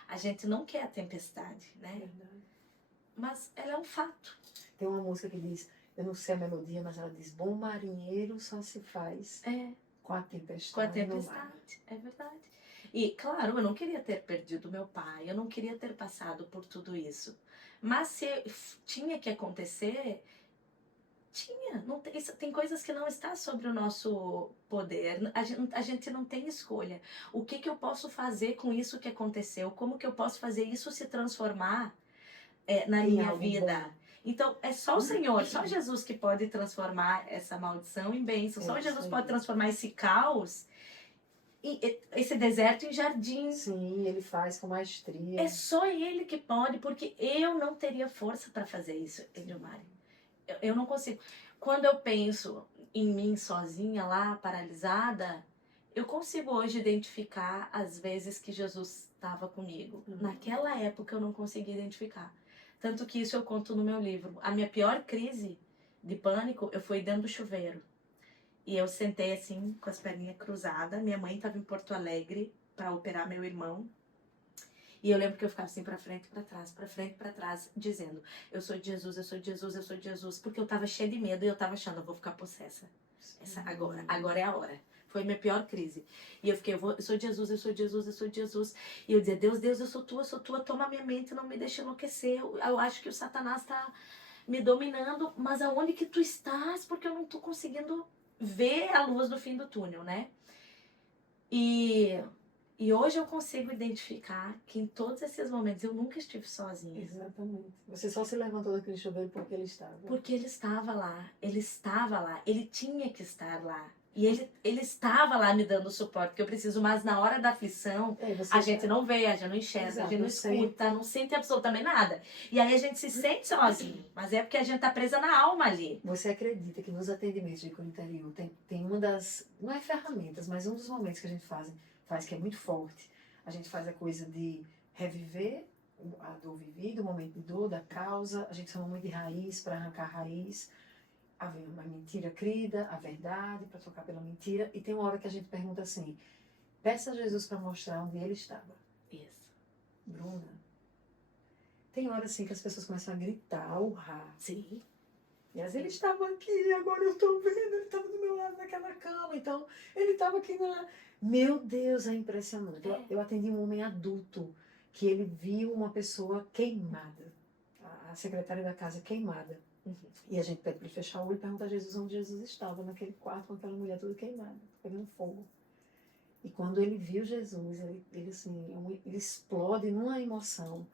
A gente não quer a tempestade, né? Verdade. Mas ela é um fato. Tem uma música que diz, eu não sei a melodia, mas ela diz, bom marinheiro só se faz com a tempestade. Com a tempestade, é verdade. E, claro, eu não queria ter perdido meu pai, eu não queria ter passado por tudo isso. Mas se tinha que acontecer, Tinha. Não tem, tem coisas que não está sobre o nosso poder. A gente não tem escolha. O que eu posso fazer com isso que aconteceu? Como que eu posso fazer isso se transformar na Em minha algo vida? bom. Então, é só o Senhor, só Jesus que pode transformar essa maldição em bênção. Só É isso Jesus aí. pode transformar esse caos, esse deserto em jardim. Sim, ele faz com maestria. É só Ele que pode, porque eu não teria força para fazer isso, Edilmari. Eu não consigo. Quando eu penso em mim sozinha lá, paralisada, eu consigo hoje identificar as vezes que Jesus estava comigo. Naquela época eu não conseguia identificar. Tanto que isso eu conto no meu livro. A minha pior crise de pânico, eu fui dentro do chuveiro. E eu sentei assim, com as perninhas cruzadas. Minha mãe estava em Porto Alegre para operar meu irmão. E eu lembro que eu ficava assim pra frente e pra trás, dizendo: eu sou de Jesus, eu sou de Jesus, eu sou de Jesus. Porque eu tava cheia de medo e eu tava achando, eu vou ficar possessa. Agora é a hora. Foi a minha pior crise. E eu fiquei, eu sou de Jesus, eu sou de Jesus, eu sou de Jesus. E eu dizia: Deus, Deus, eu sou tua, toma minha mente, não me deixa enlouquecer. Eu acho que o Satanás tá me dominando, mas aonde que tu estás? Porque eu não tô conseguindo ver a luz do fim do túnel, né? E hoje eu consigo identificar que em todos esses momentos eu nunca estive sozinha. Exatamente. Você só se levantou daquele chuveiro porque ele estava. Porque ele estava lá, ele tinha que estar lá. E ele estava lá me dando suporte, porque eu preciso, mas na hora da aflição, a gente não vê, a gente não enxerga, Exato, a gente não escuta, não sente absolutamente nada. E aí a gente se sente sozinho, mas é porque a gente tá presa na alma ali. Você acredita que nos atendimentos de cura interior tem uma das, não é ferramentas, mas um dos momentos que a gente faz que é muito forte. A gente faz a coisa de reviver a dor vivida, o momento de dor, da causa. A gente chama muito de raiz, para arrancar a raiz. A mentira crida, a verdade, para trocar pela mentira. E tem uma hora que a gente pergunta assim: peça a Jesus para mostrar onde ele estava. Isso. Bruna, tem hora assim que as pessoas começam a gritar, a urrar. Sim. E às vezes ele estava aqui, agora eu estou vendo, ele estava do meu lado naquela cama, então ele estava aqui na... Meu Deus, é impressionante. Eu atendi um homem adulto que ele viu uma pessoa queimada, a secretária da casa queimada. E a gente pede para ele fechar o olho e pergunta a Jesus onde Jesus estava, naquele quarto com aquela mulher toda queimada, pegando fogo. E quando ele viu Jesus, ele assim, ele explode numa emoção.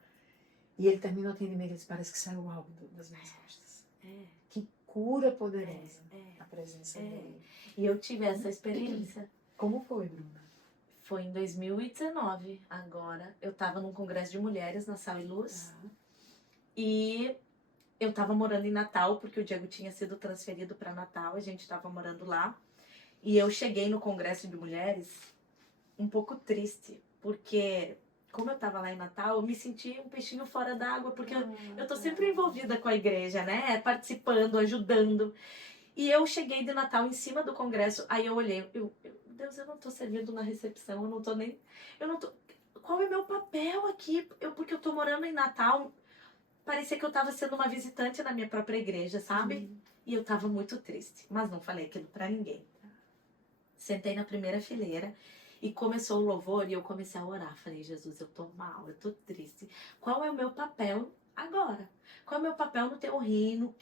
E ele termina o atendimento e diz: parece que saiu algo das minhas costas. Que cura poderosa a presença dele. E eu tive essa experiência. Como foi, Bruna? Foi em 2019, agora. Eu tava num congresso de mulheres na Sal e Luz. E eu tava morando em Natal, porque o Diego tinha sido transferido para Natal. A gente tava morando lá. E eu cheguei no congresso de mulheres um pouco triste, porque como eu tava lá em Natal, eu me senti um peixinho fora d'água, porque eu tô sempre envolvida com a igreja, né? Participando, ajudando. E eu cheguei de Natal em cima do congresso, aí eu olhei, Deus, eu não tô servindo na recepção, qual é meu papel aqui? Porque eu tô morando em Natal, parecia que eu tava sendo uma visitante na minha própria igreja, sabe? E eu tava muito triste, mas não falei aquilo pra ninguém. Sentei na primeira fileira e começou o louvor e eu comecei a orar. Falei: Jesus, eu tô mal, eu tô triste. Qual é o meu papel agora? Qual é o meu papel no teu reino?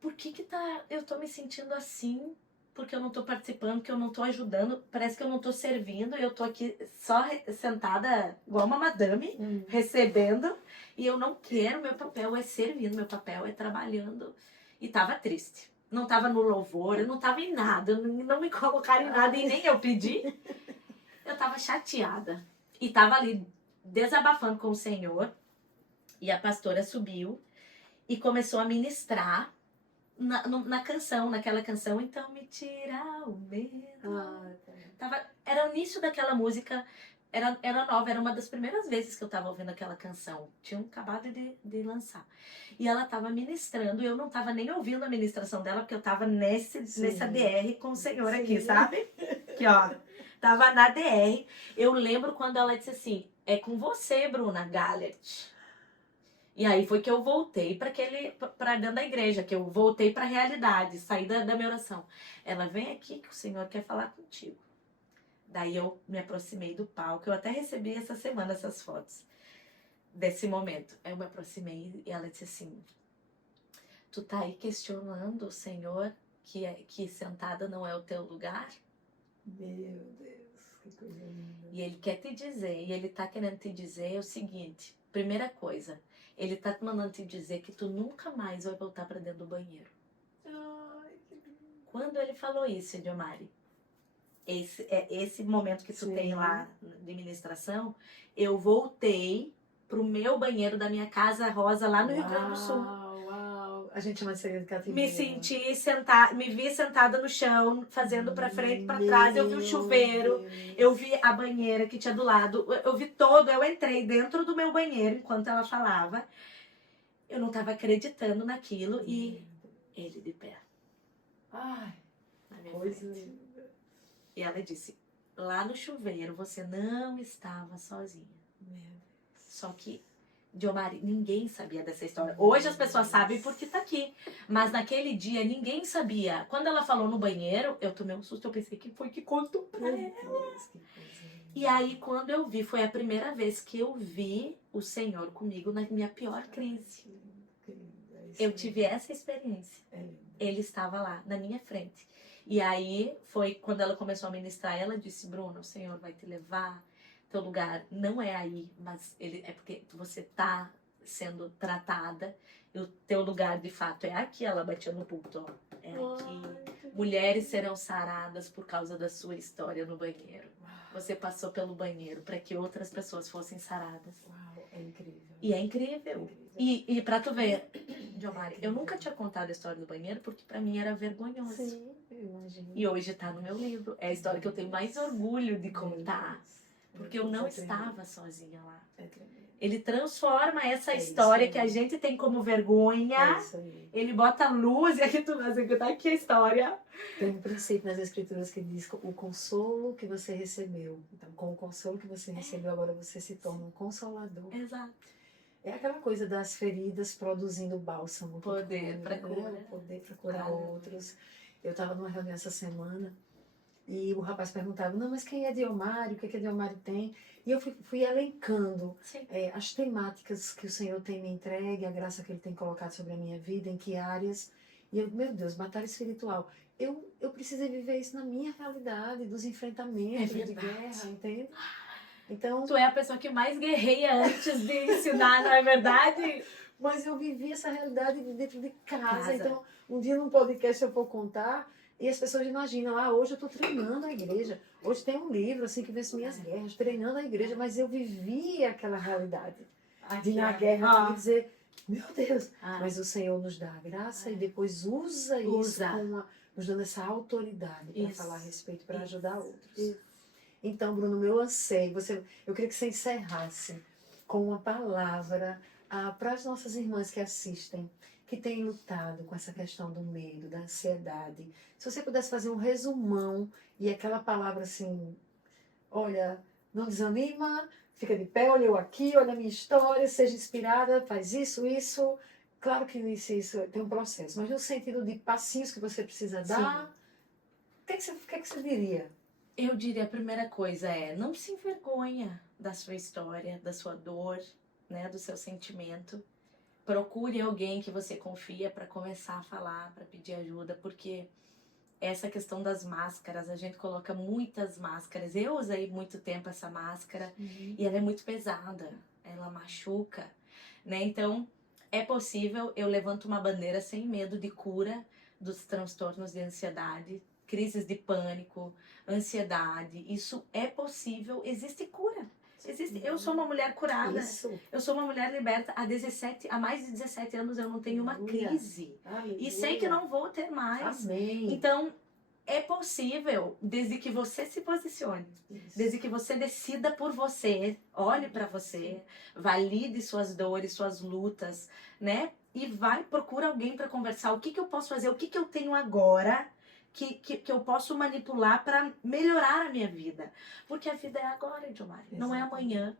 Por que eu tô me sentindo assim? Porque eu não tô participando, que eu não tô ajudando. Parece que eu não tô servindo. Eu tô aqui só sentada igual uma madame, recebendo. E eu não quero, meu papel é servindo, meu papel é trabalhando. E tava triste. Não tava no louvor, eu não tava em nada. Não me colocaram em nada e nem eu pedi. Eu tava chateada. E tava ali desabafando com o Senhor. E a pastora subiu e começou a ministrar naquela canção, então me tira o medo. Era o início daquela música, era nova, era uma das primeiras vezes que eu tava ouvindo aquela canção. Tinham acabado de lançar. E ela tava ministrando, e eu não tava nem ouvindo a ministração dela, porque eu tava nessa DR com o Senhor aqui, sabe? Aqui, ó. Tava na DR. Eu lembro quando ela disse assim: é com você, Bruna Gallert. E aí foi que eu voltei para dentro da igreja, que eu voltei para a realidade, saí da minha oração. Ela: vem aqui que o Senhor quer falar contigo. Daí eu me aproximei do palco, eu até recebi essa semana essas fotos desse momento. Aí eu me aproximei e ela disse assim: Tu tá aí questionando o Senhor que sentada não é o teu lugar? Meu Deus, que coisa linda. E ele quer te dizer, e ele tá querendo te dizer o seguinte: primeira coisa, ele tá mandando te dizer que tu nunca mais vai voltar para dentro do banheiro. Ai, que lindo. Quando ele falou isso, Ediomari, esse momento que tu Sim. tem lá de ministração, eu voltei pro meu banheiro da minha casa rosa lá no Rio Grande do Sul. Uau. A gente chama de segredo cativeiro. Me senti sentada, me vi sentada no chão, fazendo pra frente, pra trás. Eu vi o chuveiro, eu vi a banheira que tinha do lado, eu vi todo. Eu entrei dentro do meu banheiro enquanto ela falava. Eu não tava acreditando naquilo e ele de pé Ai, na minha coisa frente. linda. E ela disse: lá no chuveiro você não estava sozinha. Meu Deus. Só que, Diomari, ninguém sabia dessa história. Hoje as pessoas sabem porque tá aqui. Mas naquele dia ninguém sabia. Quando ela falou no banheiro, eu tomei um susto. Eu pensei que foi que contou pra Meu ela. Deus, que coisa linda. E aí, quando eu vi, foi a primeira vez que eu vi o Senhor comigo na minha pior crise. Que lindo, que lindo. É isso Eu mesmo. tive essa experiência. É lindo. Ele estava lá, na minha frente. E aí, foi quando ela começou a ministrar, ela disse: Bruno, o Senhor vai te levar. Teu lugar não é aí, mas é porque você tá sendo tratada. E o teu lugar, de fato, é aqui. Ela batia no pulto, ó. É aqui. Ai, que Mulheres serão saradas por causa da sua história no banheiro. Uau, Você passou pelo banheiro para que outras pessoas fossem saradas. uau, é incrível. E é incrível. Incrível. E pra tu ver, Diomari, eu nunca tinha contado a história do banheiro porque pra mim era vergonhoso. Sim, eu imagino. E hoje tá no meu livro. É a história que eu tenho mais orgulho de contar. Porque eu não estava sozinha lá. É tremendo. Ele transforma essa É isso história aí. que a gente tem como vergonha. É isso aí. Ele bota luz e aqui tu tá aqui a história. Tem um princípio nas escrituras que diz o consolo que você recebeu. Então, com o consolo que você recebeu, agora você se torna um consolador. Exato. É aquela coisa das feridas produzindo bálsamo. Poder pra cura. O poder para curar Aleluia. outros. Eu estava numa reunião essa semana e o rapaz perguntava: não, mas quem é Diomário? O que é Diomário tem? E eu fui elencando Sim. as temáticas que o Senhor tem me entregue, a graça que Ele tem colocado sobre a minha vida, em que áreas. E eu, meu Deus, batalha espiritual. Eu precisei viver isso na minha realidade, dos enfrentamentos É de verdade. guerra, entende? Então, Tu é a pessoa que mais guerreia antes de ensinar, não é verdade? mas eu vivi essa realidade dentro de casa. Casa. Então, um dia num podcast eu vou contar e as pessoas imaginam: hoje eu estou treinando a igreja. Hoje tem um livro assim que vence minhas guerras, treinando a igreja. Mas eu vivi aquela realidade de na guerra dizer: meu Deus, mas o Senhor nos dá a graça e depois usa isso nos dando essa autoridade para falar a respeito, para ajudar outros. Então, Bruno, meu anseio, eu queria que você encerrasse com uma palavra para as nossas irmãs que assistem, que têm lutado com essa questão do medo, da ansiedade. Se você pudesse fazer um resumão e aquela palavra assim: olha, não desanima, fica de pé, olha eu aqui, olha a minha história, seja inspirada, faz isso, isso. Claro que isso tem um processo, mas no sentido de passinhos que você precisa dar, o que é que você diria? Eu diria a primeira coisa não se envergonha da sua história, da sua dor, né, do seu sentimento. Procure alguém que você confia para começar a falar, para pedir ajuda, porque essa questão das máscaras, a gente coloca muitas máscaras. Eu usei muito tempo essa máscara e ela é muito pesada, ela machuca, né? Então, é possível, eu levanto uma bandeira sem medo de cura dos transtornos de ansiedade, crises de pânico, ansiedade. Isso é possível, existe cura. Eu sou uma mulher curada. Isso. Eu sou uma mulher liberta há mais de 17 anos eu não tenho uma crise. Aleluia. E sei que não vou ter mais. Amém. Então, é possível, desde que você se posicione, desde que você decida por você, olhe para você, valide suas dores, suas lutas, né? E procura alguém para conversar. O que eu posso fazer? O que eu tenho agora que eu posso manipular para melhorar a minha vida? Porque a vida é agora, Diomari. Não é amanhã,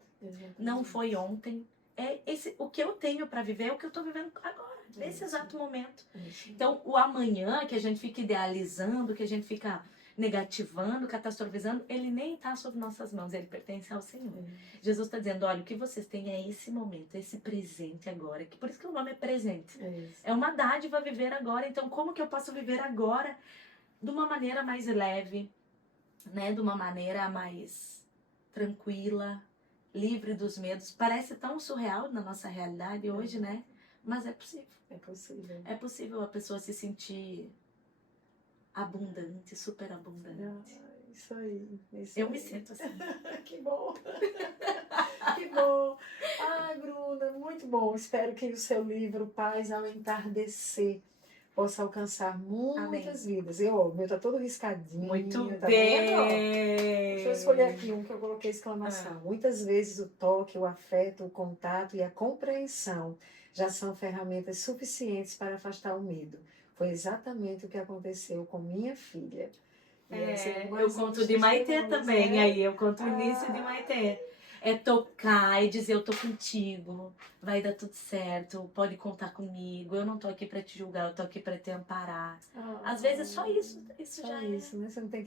não foi ontem. O que eu tenho para viver é o que eu estou vivendo agora, nesse exato momento. Então, o amanhã que a gente fica idealizando, que a gente fica negativando, catastrofizando, ele nem está sob nossas mãos, ele pertence ao Senhor. Jesus está dizendo, olha, o que vocês têm é esse momento, esse presente agora. Que por isso que o nome é presente. É uma dádiva viver agora. Então, como que eu posso viver agora de uma maneira mais leve, né? De uma maneira mais tranquila, livre dos medos. Parece tão surreal na nossa realidade hoje, né? Mas é possível. É possível. É possível a pessoa se sentir abundante, super abundante. Isso aí. Isso Eu aí. me sinto assim. Que bom. Que bom. Ai, Bruna, muito bom. Espero que o seu livro Paz ao Entardecer possa alcançar muitas vidas. O meu tá todo riscadinho. Muito tá bem. vendo? Deixa eu escolher aqui um que eu coloquei exclamação. Muitas vezes o toque, o afeto, o contato e a compreensão já são ferramentas suficientes para afastar o medo. Foi exatamente o que aconteceu com minha filha. Eu conto de Maitê também, né? aí eu conto o início de Maitê. É tocar e dizer, eu tô contigo, vai dar tudo certo, pode contar comigo, eu não tô aqui pra te julgar, eu tô aqui pra te amparar. Às vezes é só isso, isso Só já isso, né? Você não tem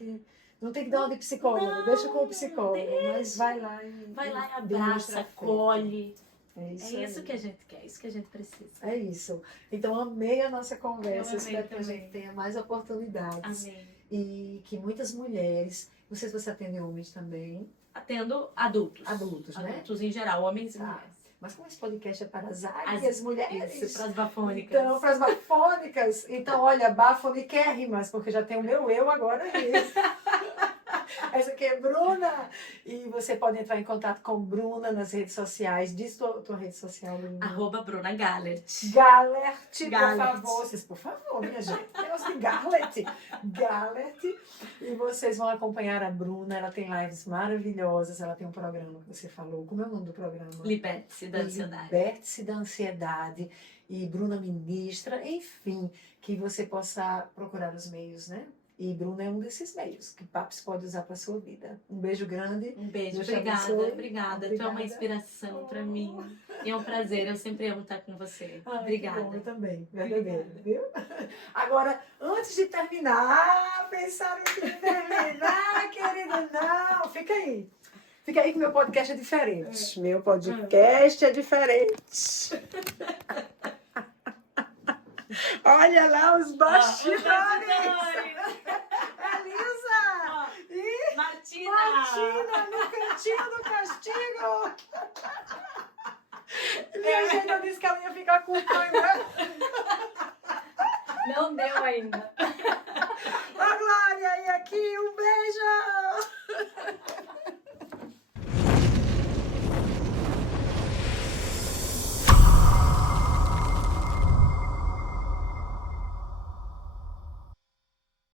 que dar uma de psicólogo, deixa com o psicólogo, mas vai lá e abraça, demonstra afeto. Colhe. É isso, É isso aí. que a gente quer, é isso que a gente precisa. É isso. Então, amei a nossa conversa. Eu amei Espero que a também. gente tenha mais oportunidades. Amém. E que muitas mulheres, não sei se você atende homens também. Atendo adultos. Adultos, né? Adultos em geral, homens e Tá. mulheres. Mas como esse podcast é para as águias mulheres. Isso, para as bafônicas. Então, para as bafônicas. Então, olha, bafoniquérrimas, porque já tem o meu eu agora aí. Essa aqui é Bruna. E você pode entrar em contato com Bruna nas redes sociais. Diz tua rede social, Bruna. @Bruna Gallert. Gallert, Gallert. por favor. Vocês, por favor, minha gente. Negócio de Gallert. Gallert. E vocês vão acompanhar a Bruna. Ela tem lives maravilhosas. Ela tem um programa que você falou. Como é o nome do programa? Liberte-se da ansiedade. Liberte-se da ansiedade. E Bruna ministra. Enfim, que você possa procurar os meios, né? E Bruna é um desses meios que Papis pode usar para a sua vida. Um beijo grande. Um beijo, Deus te obrigada. Tu é uma Obrigada. inspiração para mim. E é um prazer, eu sempre amo estar com você. Obrigada. Que bom, eu também, verdadeiro, viu? Agora, antes de terminar, pensaram que ia terminar, querido, não, fica aí. Fica aí que meu podcast é diferente. Meu podcast é diferente. Olha lá os bastidores. Elisa! E Martina, no cantinho do castigo. Minha gente, eu disse que ela ia ficar com o né? Não deu ainda.